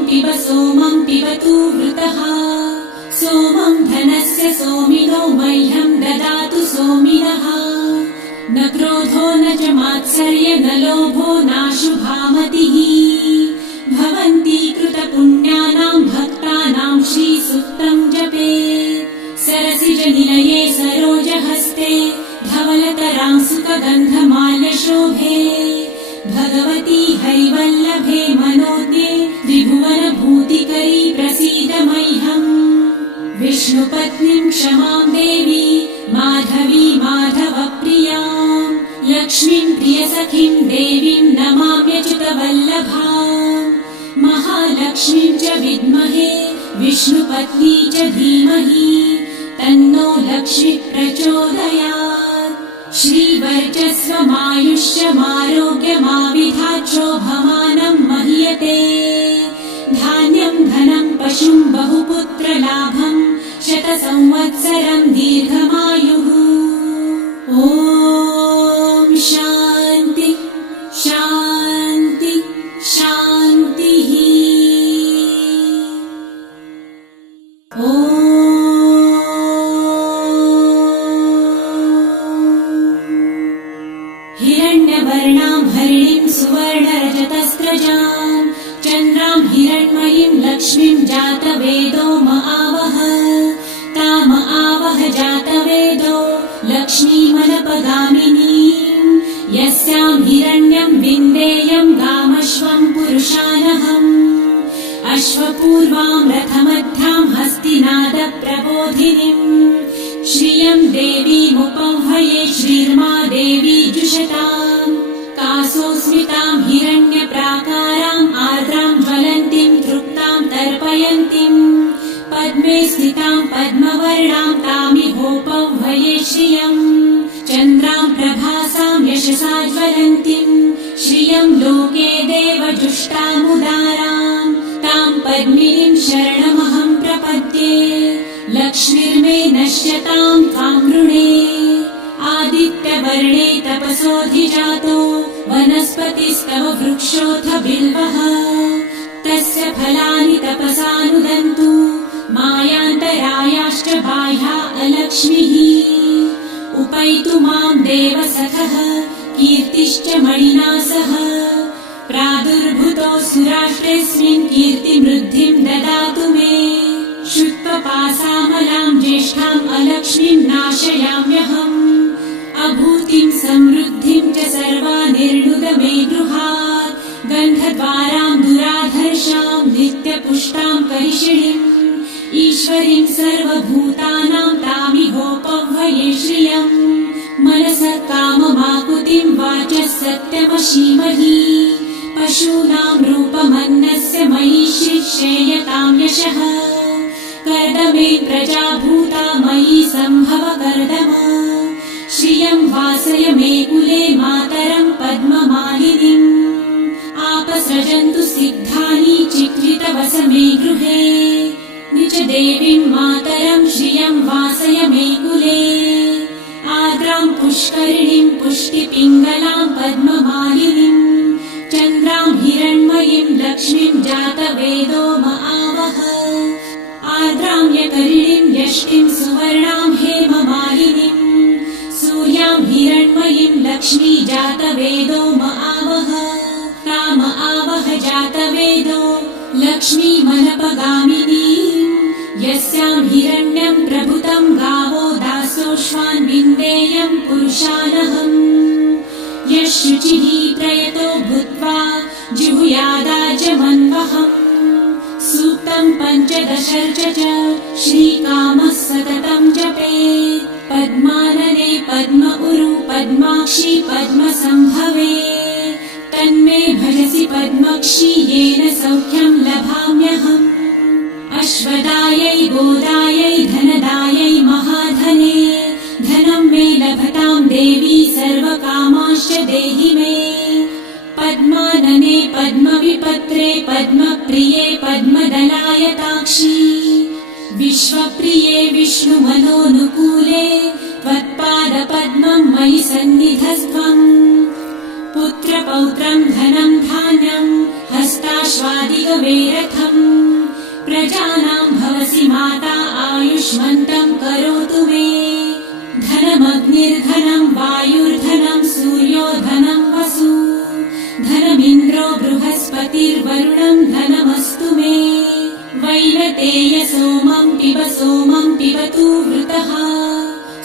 पिबतु वृतः सोमं धनस्य सोमिनो मह्यं ददातु सोमिनः न क्रोधो न च मात्सर्य न लोभो नाशुभामतिः भवन्ति कृतपुण्यानां भक्तानां श्रीसूक्तं जपेत् सरसिजनिलये सरोजहस्ते धवलतरां सुखगन्धमाल्यशोभे भगवती हैवल्लभे मनोज्ञे त्रिभुवनभूतिकरी प्रसीद मह्यम् विष्णुपत्नीं क्षमां देवी माधवी माधवप्रियां लक्ष्मीं प्रियसखीं देवीं नमाम्यच्युतवल्लभाम् महालक्ष्मीं च विद्महे विष्णुपत्नी च धीमहि तन्नो लक्ष्मी प्रचोदयात् श्रीवर्चस्वमायुष्यमारोग्यमाविधाच्छोभमानं महीयते धान्यं धनं पशुं बहुपुत्रलाभं शतसंवत्सरं दीर्घमायुः ॐ शान्ति शान्ति शान्तिः ॐ हिरण्यवर्णां हरिणीं सुवर्णरजतस्रजां चन्द्रां हिरण्मयीं लक्ष्मीं जातवेदो महावह ताम आवह जातवेदो लक्ष्मीमनपगामिनीं यस्यां हिरण्यं विन्देयं गामश्वं पुरुषानहम् अश्वपूर्वां रथमध्यां हस्तिनादप्रबोधिनीं श्रियं देवीमुपह्वये श्रीर्मा देवी जुषतां कासोस्मितां हिरण्यप्राकाराम् आर्द्रां ज्वलन्तीं तृप्तां तर्पयन्तीं पद्मे स्थितां पद्मवर्णां तामिहोपह्वये श्रियं चन्द्रां प्रभासां यशसा ज्वलन्तीं श्रियं लोके देवजुष्टामुदारां तां पद्मिनीं शरणमहं प्रपद्ये लक्ष्मीर्मे नश्यतां त्वां वृणे आदित्यवर्णे तपसोऽधिजातो वनस्पतिस्तव वृक्षोऽथ बिल्वः तस्य फलानि तपसानुदन्तु मायान्तरायाश्च बाह्या अलक्ष्मीः उपैतु मां देवसखः कीर्तिश्च मणिना सह प्रादुर्भूतो सुराष्ट्रेऽस्मिन् कीर्तिमृद्धिं ददातु मे शुत्वपासामलां ज्येष्ठाम् अलक्ष्मीं नाशयाम्यहम् अभूतिं समृद्धिं च सर्वानिर्णुद मे गृहात् गन्धद्वारां दुराधर्षां नित्यपुष्टां करिषिणीम् ईश्वरीं सर्वभूतानां तामिहोपह्वये श्रियम् मनसः काममाकुतिं वाचः सत्यमशीमहि पशूनां रूपमन्नस्य मयि श्रेयतां यशः कर्दमे प्रजाभूता मयि सम्भव कर्दम श्रियं वासय मे कुले मातरं पद्ममालिनीम् आपसृजन्तु सिद्धानि चिक्लितवस मे गृहे निज देवीं मातरं श्रियं वासय मे कुले आर्द्रां पुष्करिणीं पुष्टिपिङ्गलां पद्ममालिनीम् चन्द्रां हिरण्मयीं लक्ष्मीं जातवेदो महावह आर्द्रां यकरिणीं यष्टिं सुवर्णां हेममालिनीम् सूर्यां हिरण्मयीं लक्ष्मी जातवेदो महावह ताम आवह जातवेदो लक्ष्मीमनपगामिनीम् यस्यां हिरण्यं प्रभुतं गावो दासोऽश्वान् विन्देयं पुरुषानहम् यः शुचिः प्रयतो भूत्वा जिहुयादाजमन्वहम् सूक्तं पञ्चदशर्च च श्रीकामः सततं जपेत् पद्मानने पद्म उरु पद्माक्षी पद्मसम्भवे तन्मे भजसि पद्मक्षी येन सौख्यं लभाम्यहम् अश्वदायै गोदायै धनदायै महाधने धनं मे लभतां देवी सर्वकामांश्च देहि मे पद्मानने पद्मविपत्रे पद्मप्रिये पद्मदलायताक्षी विश्वप्रिये विष्णुमनोनुकूले त्वत्पादपद्मं मयि सन्निधस्त्वम् पुत्रपौत्रं धनं धान्यं हस्ताश्वादिगवेरथम् प्रजानां भवसि माता आयुष्मन्तं करोतु मे धनमग्निर्धनं वायुर्धनं सूर्यो धनं वसु धनमिन्द्रो बृहस्पतिर्वरुणं धनमस्तु मे वैनतेय सोमं पिबतु वृतः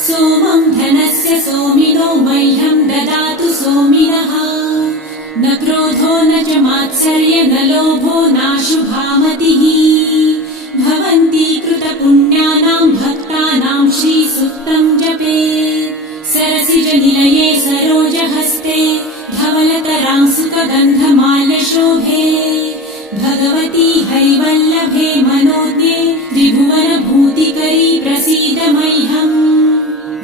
सोमं धनस्य सोमिनो मह्यं ददातु सोमिनः न क्रोधो न च मात्सर्य न लोभो नाशुभामतिः भवन्ति कृतपुण्यानां भक्तानां श्रीसूक्तं जपेत् सरसिजनिलये सरोजहस्ते धवलतरां सुखगन्धमाल्यशोभे भगवती हरिवल्लभे मनोज्ञे त्रिभुवनभूतिकरी प्रसीद मह्यम्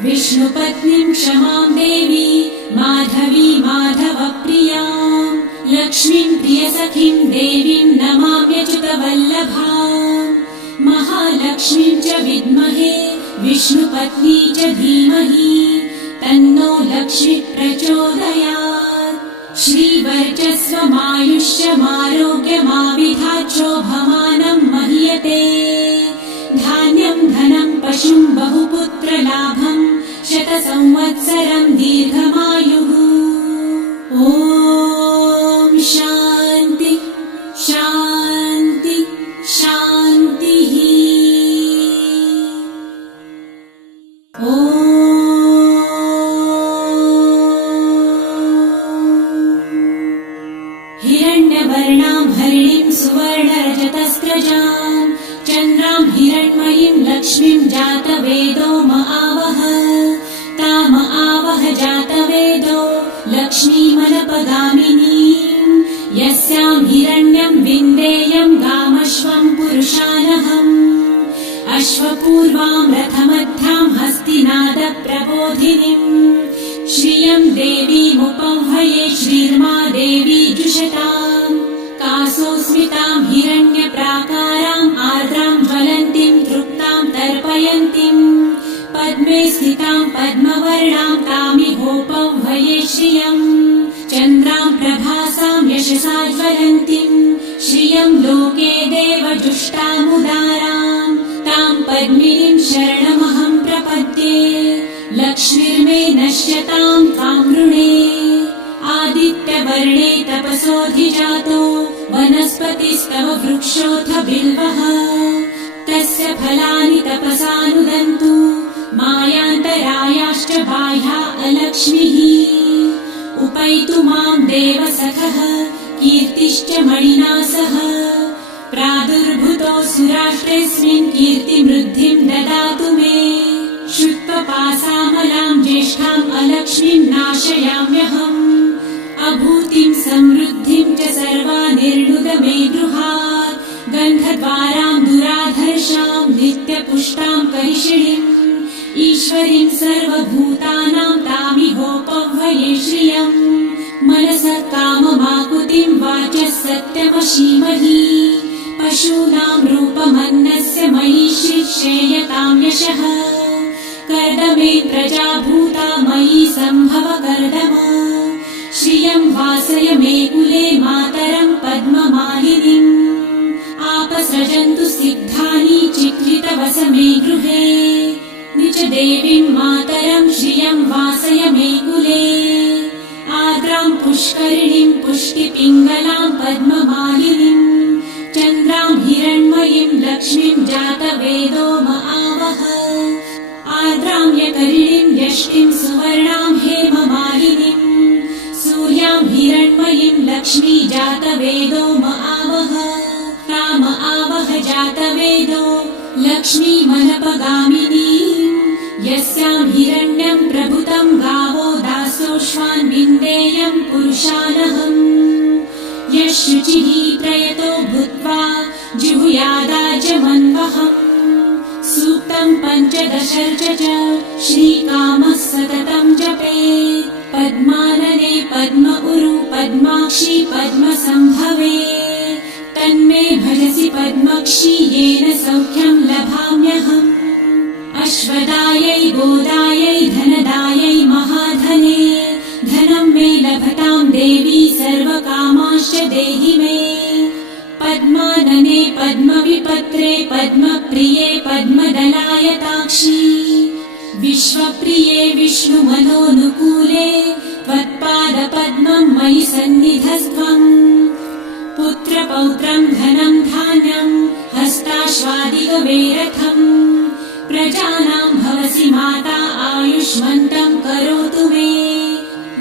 विष्णुपत्नीं क्षमां देवी माधवी माधवप्रियां लक्ष्मीं प्रियसखीं देवीं नमाम्यच्युतवल्लभाम् महालक्ष्मीं च विद्महे विष्णुपत्नी च धीमहि तन्नो लक्ष्मी प्रचोदयात् श्रीवर्चस्वमायुष्यमारोग्यमाविधाचोभमानं महीयते धान्यं धनं पशुं बहुपुत्रलाभं शतसंवत्सरं दीर्घमायुः ॐ शान्ति शान्ति शान्तिः ॐ हिरण्यवर्णां हरिणीं सुवर्णरजतस्रजां चन्द्रां हिरण्मयीं लक्ष्मीं जातवेदो महावह ताम आवह जातवेदो लक्ष्मीमनपगामिनीं यस्यां हिरण्यं विन्देयं गामश्वं पुरुषानहम् अश्वपूर्वां रथमध्यां हस्तिनादप्रबोधिनीं श्रियं देवीमुपह्वये श्रीर्मा देवी जुषतां कासोऽस्मितां हिरण्यप्राकाराम् आर्द्रां ज्वलन्तीं तृप्तां तर्पयन्तीं पद्मे स्थितां पद्मवर्णां तामिहोपह्वये श्रियं चन्द्रां प्रभासां यशसा ज्वलन्तीं श्रियं लोके देवजुष्टामुदारां तां पद्मिनीं शरणमहं प्रपद्ये लक्ष्मीर्मे नश्यतां त्वां वृणे आदित्यवर्णे तपसोऽधिजातो वनस्पतिस्तव वृक्षोऽथ बिल्वः तस्य फलानि तपसानुदन्तु मायान्तरायाश्च बाह्या अलक्ष्मीः उपैतु मां देवसखः कीर्तिश्च मणिना सह प्रादुर्भूतोऽसुराष्ट्रेऽस्मिन् कीर्तिमृद्धिं ददातु मे शुत्वपासामलां ज्येष्ठाम् अलक्ष्मीं नाशयाम्यहम् अभूतिं समृद्धिं च सर्वानिर्णुद मे गृहात् गन्धद्वारां दुराधर्षां नित्यपुष्टां करिषिणीम् ईश्वरीं सर्वभूतानां तामिहोपह्वये श्रियम् मनसः काममाकुतिं वाचः सत्यमशीमहि पशूनां रूपमन्नस्य मयि श्रीक्षेयतां यशः कर्दमे प्रजाभूता मयि सम्भव कर्दम श्रियं वासय मे कुले मातरं पद्ममालिनीम् आपसृजन्तु सिद्धानि चिक्लितवस मे गृहे निज देवीं मातरं श्रियं वासय मे कुले आर्द्रां पुष्करिणीं पुष्टिपिङ्गलां पद्ममालिनीं चन्द्रां हिरण्मयीं लक्ष्मीं जातवेदो महावह आर्द्रां यकरिणीं यष्टिं सुवर्णां हेममालिनीं सूर्यां हिरण्मयीं लक्ष्मी जातवेदो महावह ताम आवह जातवेदो लक्ष्मीमनपगामिनीं यस्यां हिरण्यं प्रभुतं गावो दासो सोऽश्वान् विन्देयं पुरुषानहम् यः शुचिः प्रयतो भूत्वा जिहुयादाजमन्वहम् सूक्तं पञ्चदशर्च च श्रीकामः सततं जपेत् पद्मानने पद्म उरु पद्माक्षी पद्मसम्भवे तन्मे भजसि पद्मक्षी येन सौख्यं लभाम्यहम् अश्वदायै गोदायै धनदायै महाधने धनं मे लभतां देवी सर्वकामाश्च देहि मे पद्मानने पद्मविपत्रे पद्मप्रिये पद्मदलायताक्षी विश्वप्रिये विष्णुमनोनुकूले त्वत्पादपद्मं मयि सन्निधस्त्वम् पुत्रपौत्रं धनं धान्यं हस्ताश्वादिगवेरथम् प्रजानां भवसि माता आयुष्मन्तं करोतु मे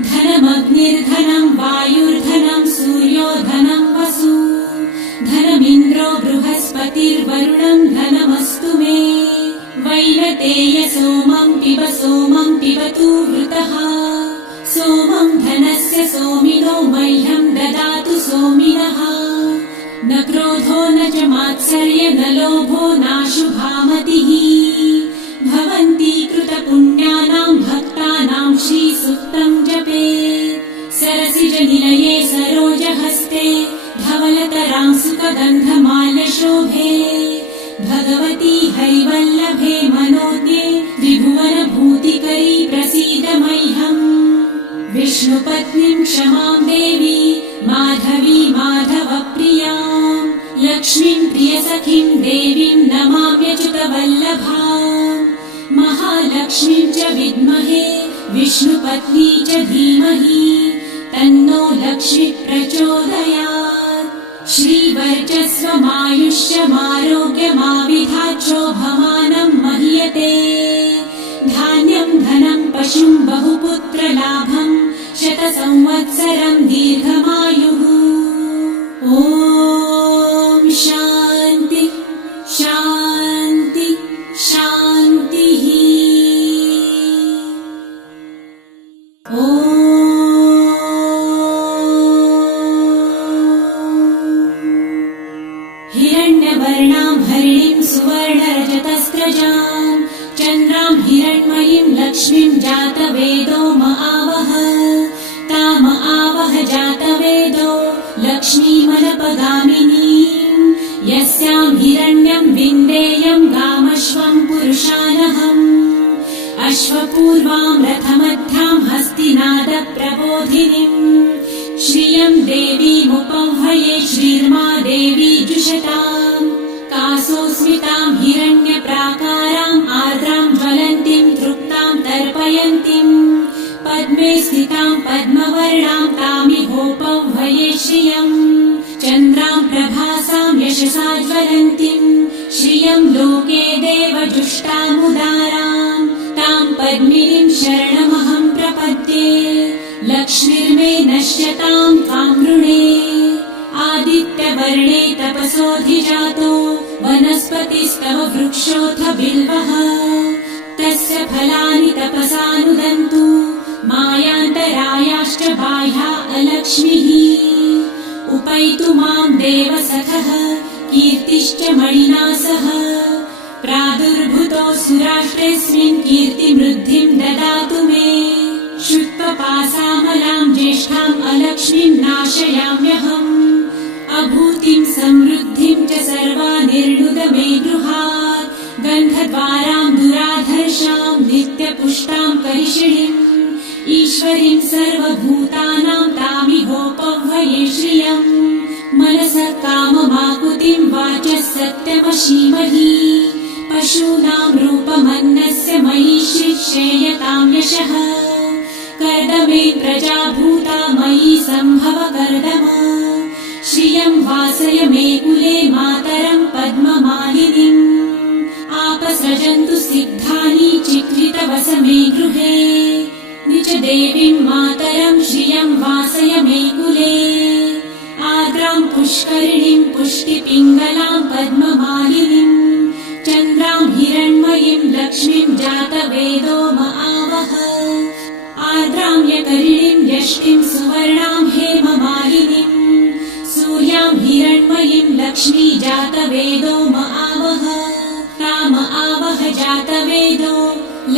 धनमग्निर्धनं वायुर्धनं सूर्यो धनं वसु धनमिन्द्रो बृहस्पतिर्वरुणं धनमस्तु मे वैनतेय सोमं पिबतु वृतः सोमं धनस्य सोमिनो मह्यं ददातु सोमिनः न क्रोधो न च मात्सर्य न लोभो नाशुभामतिः भवन्ति कृतपुण्यानां भक्तानां श्रीसूक्तं जपेत् सरसिजनिलये सरोजहस्ते धवलतरांसुकगन्धमाल्यशोभे भगवती हरिवल्लभे मनोज्ञे त्रिभुवनभूतिकरी प्रसीद मह्यम् विष्णुपत्नीं क्षमां देवी माधवी माधवप्रियां लक्ष्मीं प्रियसखीं देवीं नमाम्यच्युतवल्लभाम् महालक्ष्मीं च विद्महे विष्णुपत्नी च धीमहि तन्नो लक्ष्मी प्रचोदयात् श्रीवर्चस्वमायुष्यमारोग्यमाविधाच्छोभमानं महीयते धान्यं धनं पशुं बहुपुत्रलाभं शतसंवत्सरं दीर्घमायुः ॐ शान्ति शान्ति शान्तिः हिरण्यवर्णां हरिणीं सुवर्णरजतस्रजां चन्द्रां हिरण्मयीं लक्ष्मीं जातवेदो आवह ताम आवह जातवेदो लक्ष्मीमनपगामिनीं यस्यां हिरण्यं विन्देयं गामश्वं पुरुषानहम् अश्वपूर्वां रथमध्यां हस्तिनादप्रबोधिनीं श्रियं देवीमुपह्वये श्रीर्मा देवी जुषताम् कासोऽस्मितां हिरण्यप्राकाराम् आर्द्रां ज्वलन्तीं तृप्तां तर्पयन्तीं पद्मे स्थितां पद्मवर्णां तामिहोपह्वये श्रियम् चन्द्रां प्रभासां यशसा ज्वलन्तीं श्रियं लोके देवजुष्टामुदारां तां पद्मिनीं शरणमहं प्रपद्ये लक्ष्मीर्मे नश्यतां त्वां वृणे आदित्यवर्णे तपसोऽधिजातो वनस्पतिस्तव वृक्षोऽथ बिल्वः तस्य फलानि तपसानुदन्तु मायान्तरायाश्च बाह्या अलक्ष्मीः उपैतु मां देवसखः कीर्तिश्च मणिना सह प्रादुर्भूतो सुराष्ट्रेऽस्मिन् कीर्तिमृद्धिं ददातु मे शुत्वपासामलां ज्येष्ठाम् अलक्ष्मीं नाशयाम्यहम् अभूतिं समृद्धिं च सर्वानिर्णुद मे गृहात् गन्धद्वारां दुराधर्षां नित्यपुष्टां करिषिणीम् ईश्वरीं सर्वभूतानां तामिहोपह्वये श्रियम् मनसः काममाकुतिं वाचः सत्यमशीमहि पशूनां रूपमन्नस्य मयि श्रीक्षेयतां यशः कर्दमे प्रजाभूता मयि सम्भव कर्दम श्रियं वासय मे कुले मातरं पद्ममालिनीम् आपसृजन्तु सिद्धानि चित्रितवस मे गृहे निज देवीं मातरं श्रियं वासय मे कुले आर्द्रां पुष्करिणीं पुष्टिपिङ्गलां पद्ममालिनीम् चन्द्रां हिरण्मयीं लक्ष्मीं जातवेदो आवह आर्द्राम्यकरिणीं यष्टिं सुवर्णां हेममालिनीं सूर्यां हिरण्मयीं लक्ष्मी जातवेदो आवह ताम आवह जातवेदो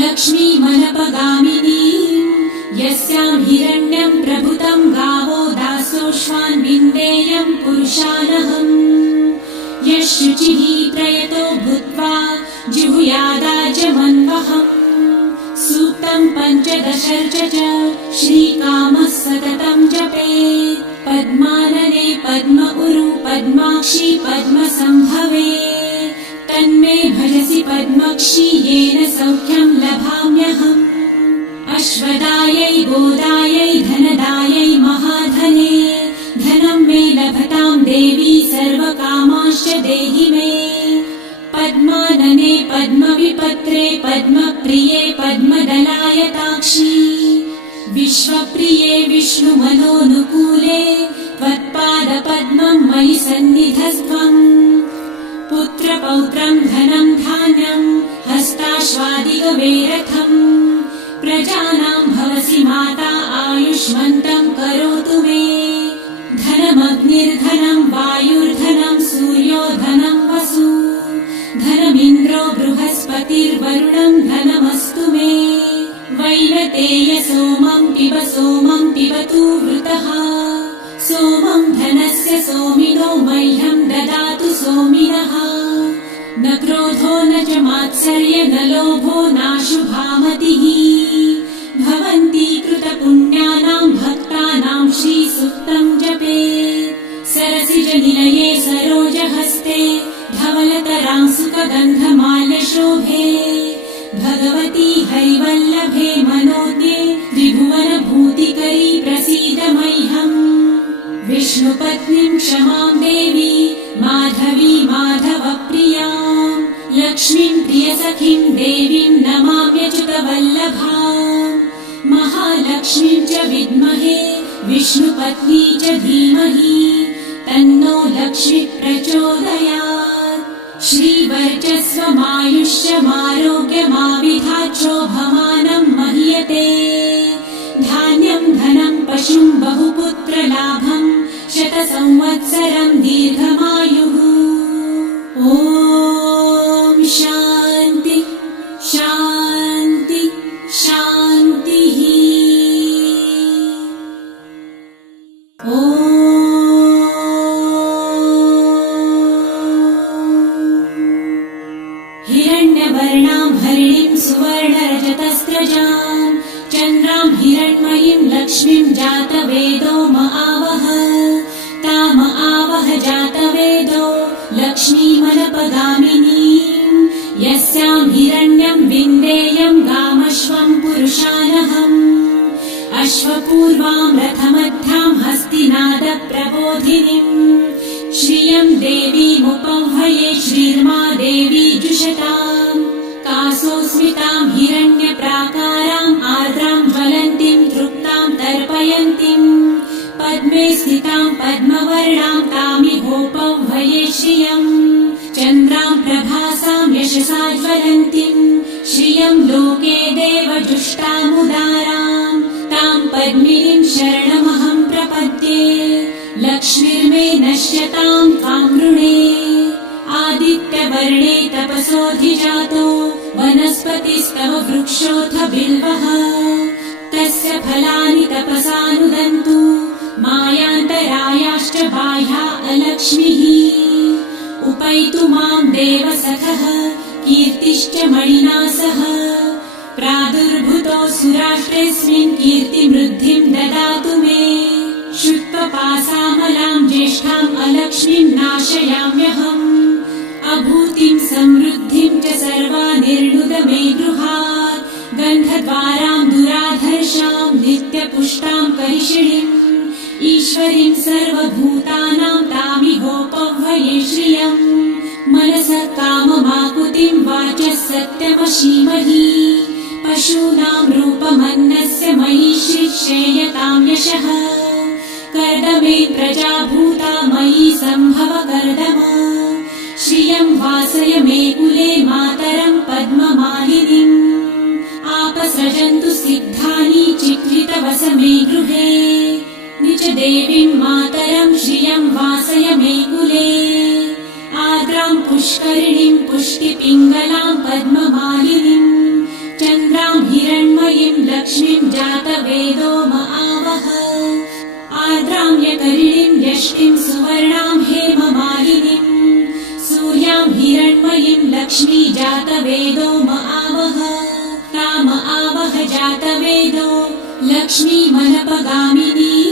लक्ष्मीमनपगामिनीं यस्यां हिरण्यं प्रभुतं गावो दासोऽश्वान् विन्देयं पुरुषानहम् यः शुचिः प्रयतो भूत्वा जिहुयादाजमन्वहम् सूक्तं पञ्चदशर्च च श्रीकामः सततं जपेत् पद्मानने पद्म उरु पद्माक्षी पद्मसम्भवे तन्मे भजसि पद्मक्षी येन सौख्यं लभाम्यहम् अश्वदायै गोदायै धनदायै महाधने धनं मे लभतां देवी सर्वकामांश्च देहि मे पद्मानने पद्मविपत्रे पद्मप्रिये पद्मदलायताक्षी विश्वप्रिये विष्णुमनोनुकूले त्वत्पादपद्मं मयि सन्निधस्त्वम् पुत्रपौत्रं धनं धान्यं हस्ताश्वादिगवेरथम् प्रजानां भवसि माता आयुष्मन्तं करोतु मे धनमग्निर्धनं वायुर्धनं सूर्यो धनं वसु धनमिन्द्रो बृहस्पतिर्वरुणं धनमस्तु मे वैनतेय सोमं पिबतु वृतः सोमं धनस्य सोमिनो मह्यं ददातु सोमिनः न क्रोधो न च मात्सर्य न लोभो नाशुभामतिः भवन्ति कृतपुण्यानां भक्तानां श्रीसूक्तं जपेत् सरसिजनिलये सरोजहस्ते धवलतरां सुखगन्धमाल्यशोभे भगवती हरिवल्लभे मनोज्ञे त्रिभुवनभूतिकरी प्रसीद मह्यम् विष्णुपत्नीं क्षमां देवी माधवी माधवप्रियां लक्ष्मीं प्रियसखीं देवीं नमाम्यच्युतवल्लभाम् महालक्ष्मीं च विद्महे विष्णुपत्नी च धीमहि तन्नो लक्ष्मी प्रचोदयात् श्रीवर्चस्वमायुष्यमारोग्यमाविधाच्छोभमानं मह्यते धान्यं धनं पशुं बहुपुत्रलाभं शतसंवत्सरं दीर्घमायुः ॐ शान्ति शान्ति शान्तिः ॐ हिरण्यवर्णां हरिणीं सुवर्णरजतस्रजां चन्द्रां हिरण्मयीं लक्ष्मीं जातवेदो आवह ताम आवह जातवेदो लक्ष्मीमनपगामिनीं यस्यां हिरण्यं विन्देयं गामश्वं पुरुषानहम् अश्वपूर्वां रथमध्यां हस्तिनादप्रबोधिनीं श्रियं देवीमुपह्वये श्रीर्मा देवी जुषताम् कासोऽस्मितां हिरण्यप्राकाराम् आर्द्रां ज्वलन्तीं तृप्तां तर्पयन्तीं पद्मे स्थितां पद्मवर्णां तामिहोपह्वये श्रियम् चन्द्रां प्रभासां यशसा ज्वलन्तीं श्रियं लोके देवजुष्टामुदारां तां पद्मिनीं शरणमहं प्रपद्ये लक्ष्मीर्मे नश्यतां त्वां वृणे आदित्यवर्णे तपसोऽधिजातो वनस्पतिस्तव वृक्षोऽथ बिल्वः तस्य फलानि तपसानुदन्तु मायान्तरायाश्च बाह्या अलक्ष्मीः उपैतु मां देवसखः कीर्तिश्च मणिना सह प्रादुर्भूतो सुराष्ट्रेऽस्मिन् कीर्तिमृद्धिं ददातु मे शुत्वपासामलां ज्येष्ठाम् अलक्ष्मीं नाशयाम्यहम् अभूतिं समृद्धिं च सर्वानिर्णुद मे गृहात् गन्धद्वारां दुराधर्षां नित्यपुष्टां करिषिणीम् ईश्वरीं सर्वभूतानां तामिहोपह्वये श्रियम् मनसः काममाकुतिं वाचः सत्यमशीमहि पशूनां रूपमन्नस्य मयि श्रीक्षेयतां यशः कर्दमे प्रजाभूता मयि सम्भव कर्दम श्रियं वासय मे कुले मातरं पद्ममालिनीम् आपसृजन्तु सिद्धानि चिक्री वस मे गृहे निज देवीं मातरं श्रियं वासय मे कुले आर्द्रां पुष्करिणीं पुष्टिपिङ्गलां पद्ममालिनीं चन्द्रां हिरण्मयीं लक्ष्मीं जातवेदो म आवह आर्द्रां यकरिणीं यष्टिं सुवर्णां हेममालिनीं सूर्यां हिरण्मयीं लक्ष्मी जातवेदो म आवह ताम आवह जातवेदो लक्ष्मीमनपगामिनीं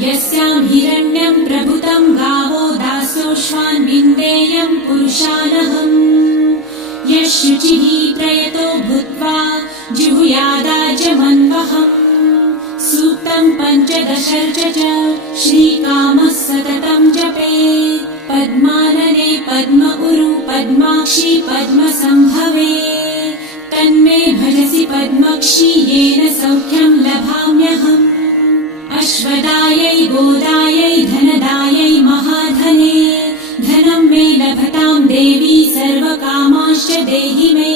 यस्यां हिरण्यं प्रभुतं गावो दासोऽश्वान् विन्देयं पुरुषानहम् यः शुचिः प्रयतो भूत्वा जुहुयादाजमन्वहम् सूक्तं पञ्चदशर्च च श्रीकामः सततं जपेत् पद्मानने पद्म उरु पद्माक्षी पद्मसम्भवे तन्मे भजसि पद्मक्षी येन सौख्यं लभाम्यहम् अश्वदायै गोदायै धनदायै महाधने धनं मे लभतां देवी सर्वकामांश्च देहि मे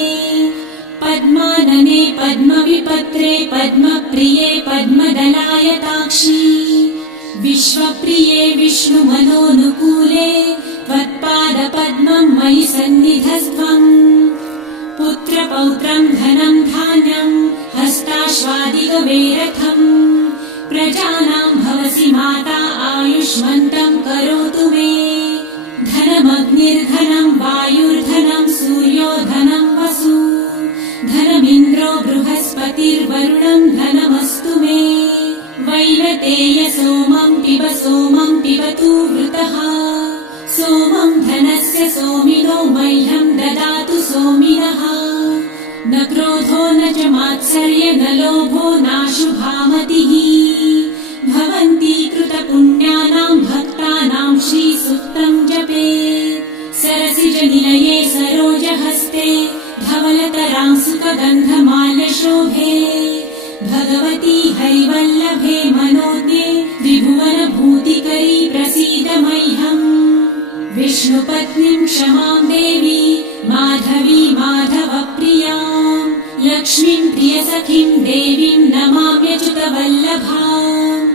पद्मानने पद्मविपत्रे पद्मप्रिये पद्मदलायताक्षी विश्वप्रिये विष्णुमनोनुकूले त्वत्पादपद्मं मयि सन्निधस्त्वम् पुत्रपौत्रं धनं धान्यं हस्ताश्वादिगवेरथम् प्रजानां भवसि माता आयुष्मन्तं करोतु मे धनमग्निर्धनं वायुर्धनं सूर्यो धनं वसु धनमिन्द्रो बृहस्पतिर्वरुणं धनमस्तु मे वैनतेय सोमं पिबतु वृतः सोमं धनस्य सोमिनो मह्यं ददातु सोमिनः न क्रोधो न च मात्सर्य न लोभो नाशुभामतिः भवन्ति कृतपुण्यानां भक्तानां श्रीसूक्तं जपेत् सरसिजनिलये सरोजहस्ते धवलतरां सुखगन्धमाल्यशोभे भगवती हरिवल्लभे मनोज्ञे त्रिभुवनभूतिकरी प्रसीद मह्यम् विष्णुपत्नीं क्षमां देवी माधवी माधवप्रियां लक्ष्मीं प्रियसखीं देवीं नमाम्यच्युतवल्लभाम्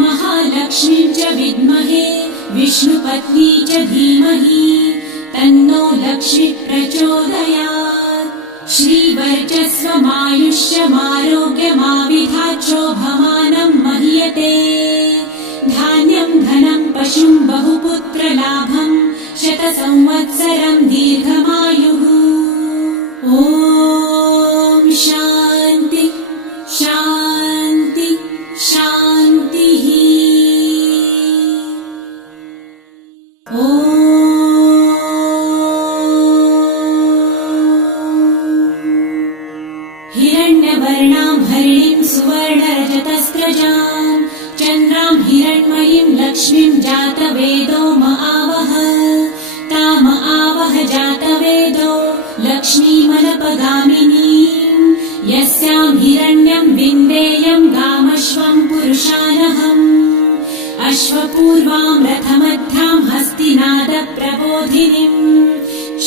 महालक्ष्मीं च विद्महे विष्णुपत्नी च धीमहि तन्नो लक्ष्मी प्रचोदयात् श्रीवर्चस्वमायुष्यमारोग्यमाविधाच्छोभमानं महीयते धान्यं धनं पशुं बहुपुत्रलाभं शतसंवत्सरं दीर्घमायुः ॐ शान्ति शान्ति शान्तिः ॐ हिरण्यवर्णां हरिणीं सुवर्णरजतस्रजां चन्द्रां हिरण्मयीं लक्ष्मीं जातवेदो म आवह ताम आवह जातवेदो लक्ष्मीमनपगामिनीं यस्यां हिरण्यं विन्देयं गामश्वं पुरुषानहम् अश्वपूर्वां रथमध्यां हस्तिनादप्रबोधिनीं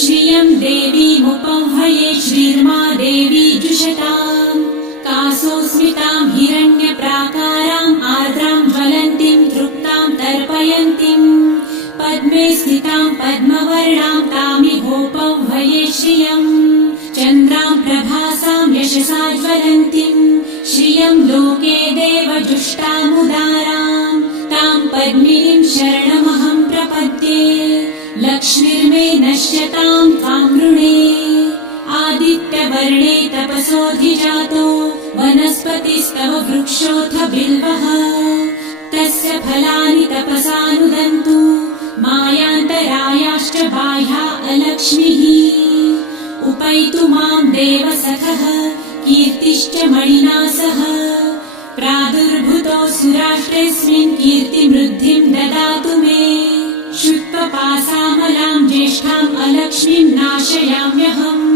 श्रियं देवीमुपह्वये श्रीर्मा देवी जुषताम् कासोऽस्मितां हिरण्यप्राकाराम् आर्द्रां ज्वलन्तीं तृप्तां तर्पयन्तीं पद्मे स्थितां पद्मवर्णां तामिहोपह्वये श्रियम् चन्द्रां प्रभासां यशसा ज्वलन्तीं श्रियं लोके देवजुष्टामुदारां तां पद्मिनीं शरणमहं प्रपद्ये लक्ष्मीर्मे नश्यतां त्वां वृणे आदित्यवर्णे तपसोऽधिजातो वनस्पतिस्तव वृक्षोऽथ बिल्वः तस्य फलानि तपसानुदन्तु मायान्तरायाश्च बाह्या अलक्ष्मीः उपैतु मां देवसखः कीर्तिश्च मणिना सह प्रादुर्भूतो सुराष्ट्रेऽस्मिन् कीर्तिमृद्धिं ददातु मे शुत्वपासामलां ज्येष्ठाम् अलक्ष्मीं नाशयाम्यहम्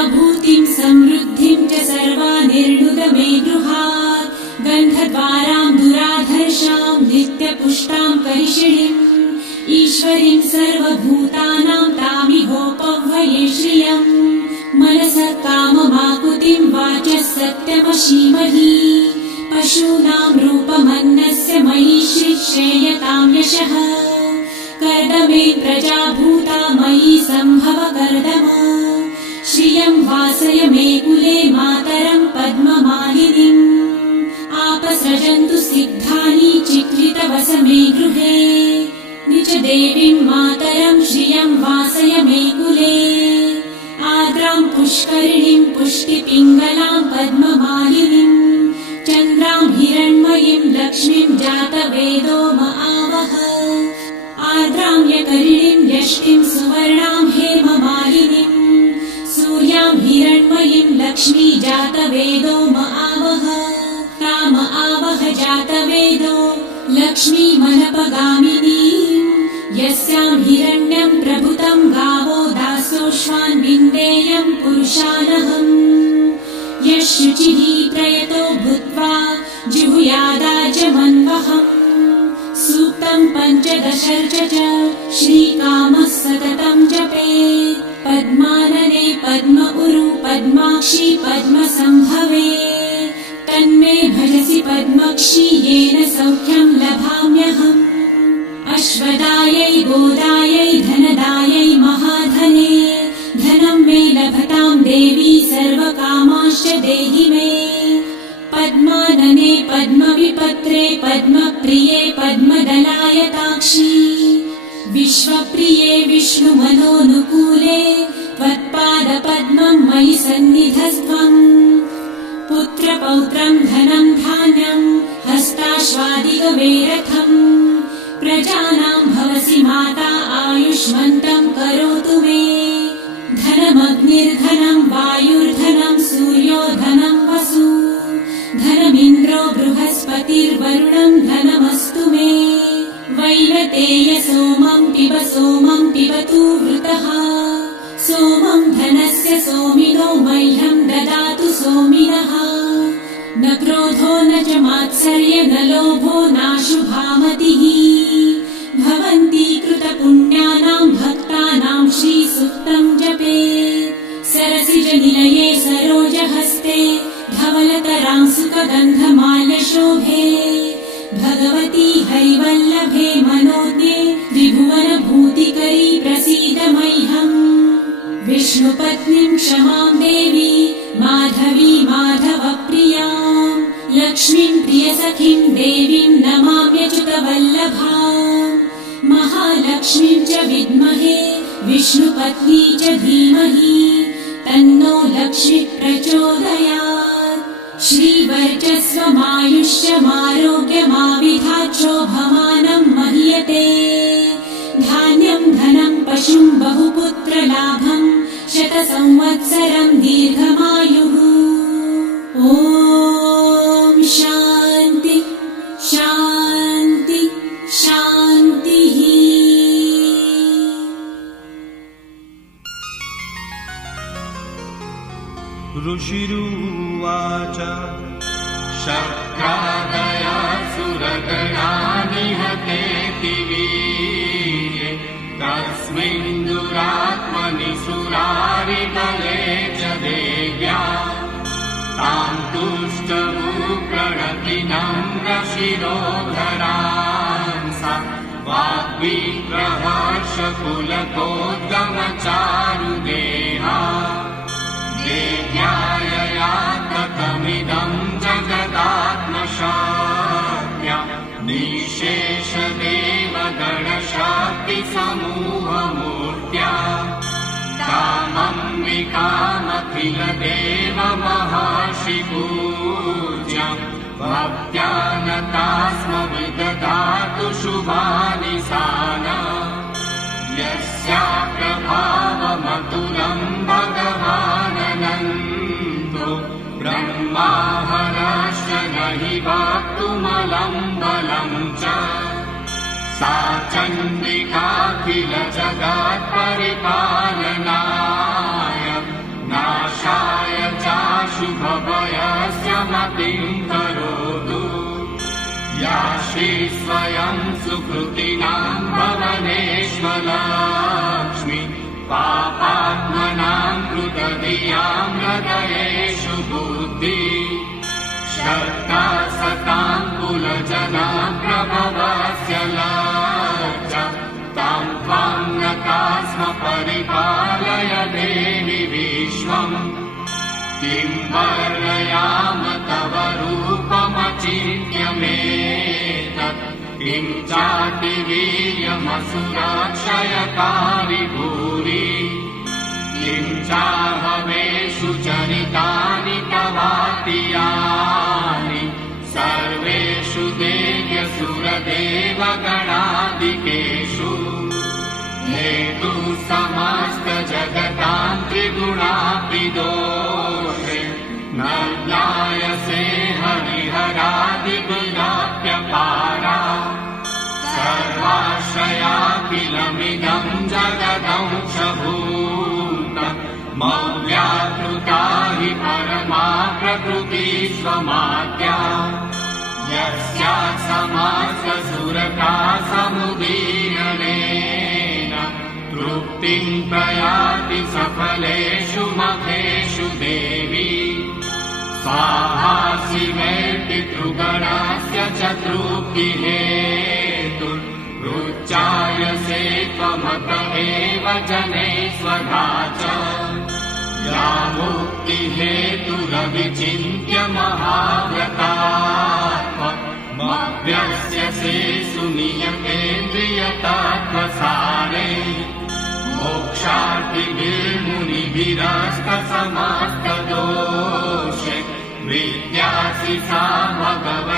अभूतिं समृद्धिं च सर्वानिर्णुद मे गृहात् गन्धद्वारां दुराधर्षां नित्यपुष्टां करिषिणीम् ईश्वरीं सर्वभूतानां तामिहोपह्वये श्रियम् मनसः काममाकुतिं वाचः सत्यमशीमहि पशूनां रूपमन्नस्य मयि श्रेयतां यशः कर्दमे प्रजाभूता मयि सम्भव कर्दम श्रियं वासय मे कुले मातरं पद्ममालिनीम् आपसृजन्तु सिद्धानि चिक्लितवस मे गृहे निज देवीं मातरं श्रियं वासय मे कुले आर्द्रां पुष्करिणीं पुष्टिपिङ्गलां पद्ममालिनीं चन्द्रां हिरण्मयीं लक्ष्मीं जातवेदो म आवह आर्द्रां यकरिणीं यष्टिं सुवर्णां हेममालिनीं सूर्यां हिरण्मयीं लक्ष्मी जातवेदो म आवह ताम आवह जातवेदो लक्ष्मीमनपगामिनीं यस्यां हिरण्यं प्रभुतं गावो दासोऽश्वान् विन्देयं पुरुषानहम् यः शुचिः प्रयतो भूत्वा जिहुयादाजमन्वहम् सूक्तं पञ्चदशर्च च श्रीकामः सततं जपेत् पद्मानने पद्म उरु पद्माक्षी पद्मसम्भवे तन्मे भजसि पद्मक्षी येन सौख्यं लभाम्यहम् अश्वदायै गोदायै धनदायै महाधने धनं मे लभतां देवी सर्वकामाश्च देहि मे पद्मानने पद्मविपत्रे पद्मप्रिये पद्मदलायताक्षी विश्वप्रिये विष्णुमनोनुकूले त्वत्पादपद्मं मयि सन्निधस्त्वम् पुत्रपौत्रं धनं धान्यं हस्ताश्वादिगवेरथम् प्रजानां भवसि माता आयुष्मन्तं करोतु मे धनमग्निर्धनं वायुर्धनं सूर्यो धनं वसु धनमिन्द्रो बृहस्पतिर्वरुणं धनमस्तु मे वैनतेय सोमं पिबतु वृतः सोमं धनस्य सोमिनो मह्यं ददातु सोमिनः न क्रोधो न च मात्सर्य न लोभो नाशुभामतिः भवन्ति कृतपुण्यानां भक्तानां श्रीसूक्तं जपेत् सरसिजनिलये सरोजहस्ते धवलतरां सुखगन्धमाल्यशोभे भगवती हरिवल्लभे मनोज्ञे त्रिभुवनभूतिकरी प्रसीद मह्यम् विष्णुपत्नीं क्षमां देवी माधवी माधवप्रियां लक्ष्मीं प्रियसखीं देवीं नमाम्यच्युतवल्लभाम् महालक्ष्मीं च विद्महे विष्णुपत्नी च धीमहि तन्नो लक्ष्मी प्रचोदयात् श्रीवर्चस्वमायुष्यमारोग्यमाविधाच्छोभमानं मह्यते धान्यं धनं पशुं बहुपुत्रलाभं शतसंवत्सरं दीर्घमायुः ॐ शान्ति शान्ति शान्तिः ऋषिरुवाच शक्रादया सुरगणा निहतेति वीर्ये तस्मिन् दुरात्मनि सुरारिबले च देव्या तां तुष्टभूप्रणतिनम्रशिरोधरां सा वाग्विप्रहर्षकुलकोद्गमचारुदेहा देव्यायया कथमिदं जगदात्मशाक्या निःशेषदेवगणशक्तिसमूहमूर्त्या कामम्बिकामखिलदेवमहर्षिपूज्या भक्त्या नता स्म विदधातु शुभानि साना यस्या प्रभावमतुलं भगवाननन्दो ब्रह्माहरश्च न हि वक्तुमलं बलं च सा चण्डिकाखिल जगत्परिपालनाय नाशाय चाशुभभयस्य मतिं करोतु या श्री स्वयं सुकृतिनां भवनेष्वलक्ष्मी पापात्मनां कृतधियां हृदयेषु बुद्धि श्रद्धा वचना प्रभवस्य लज्जा तां त्वां नता स्म परिपालय देवि विश्वम् किं वर्णयाम तव रूपमचिन्त्यमेतत् किं चातिवीर्यमसुराक्षयकारि भूरि किं चाहवेषु जनितानि तवातियानि सर्वेषु देव्यसुरदेवगणादिकेषु हेतु समस्तजगतां त्रिगुणापि दोषे न ज्ञायसे हरिहरादिगुणाप्यपारा सर्वाश्रयाखिलमिदं जगदंशभूतम् मव्याकृता हि परमा प्रकृतिस्वमाद्या यस्याः समाससुरता समुदीर्णेन तृप्तिं प्रयाति सफलेषु मखेषु देवी स्वाहा शिवेति पितृगणस्य च तृप्तिहेतुः रुच्चायसे त्वमत एव जने स्वधा च या मुक्तिहेतुरविचिन्त्य महाव्रतात्मव्यस्यसे सुनियतेन्द्रियतत्त्वसारे मोक्षार्थिभिर्मुनिभिरस्तसमस्तदोषे विद्यासि सा भगवती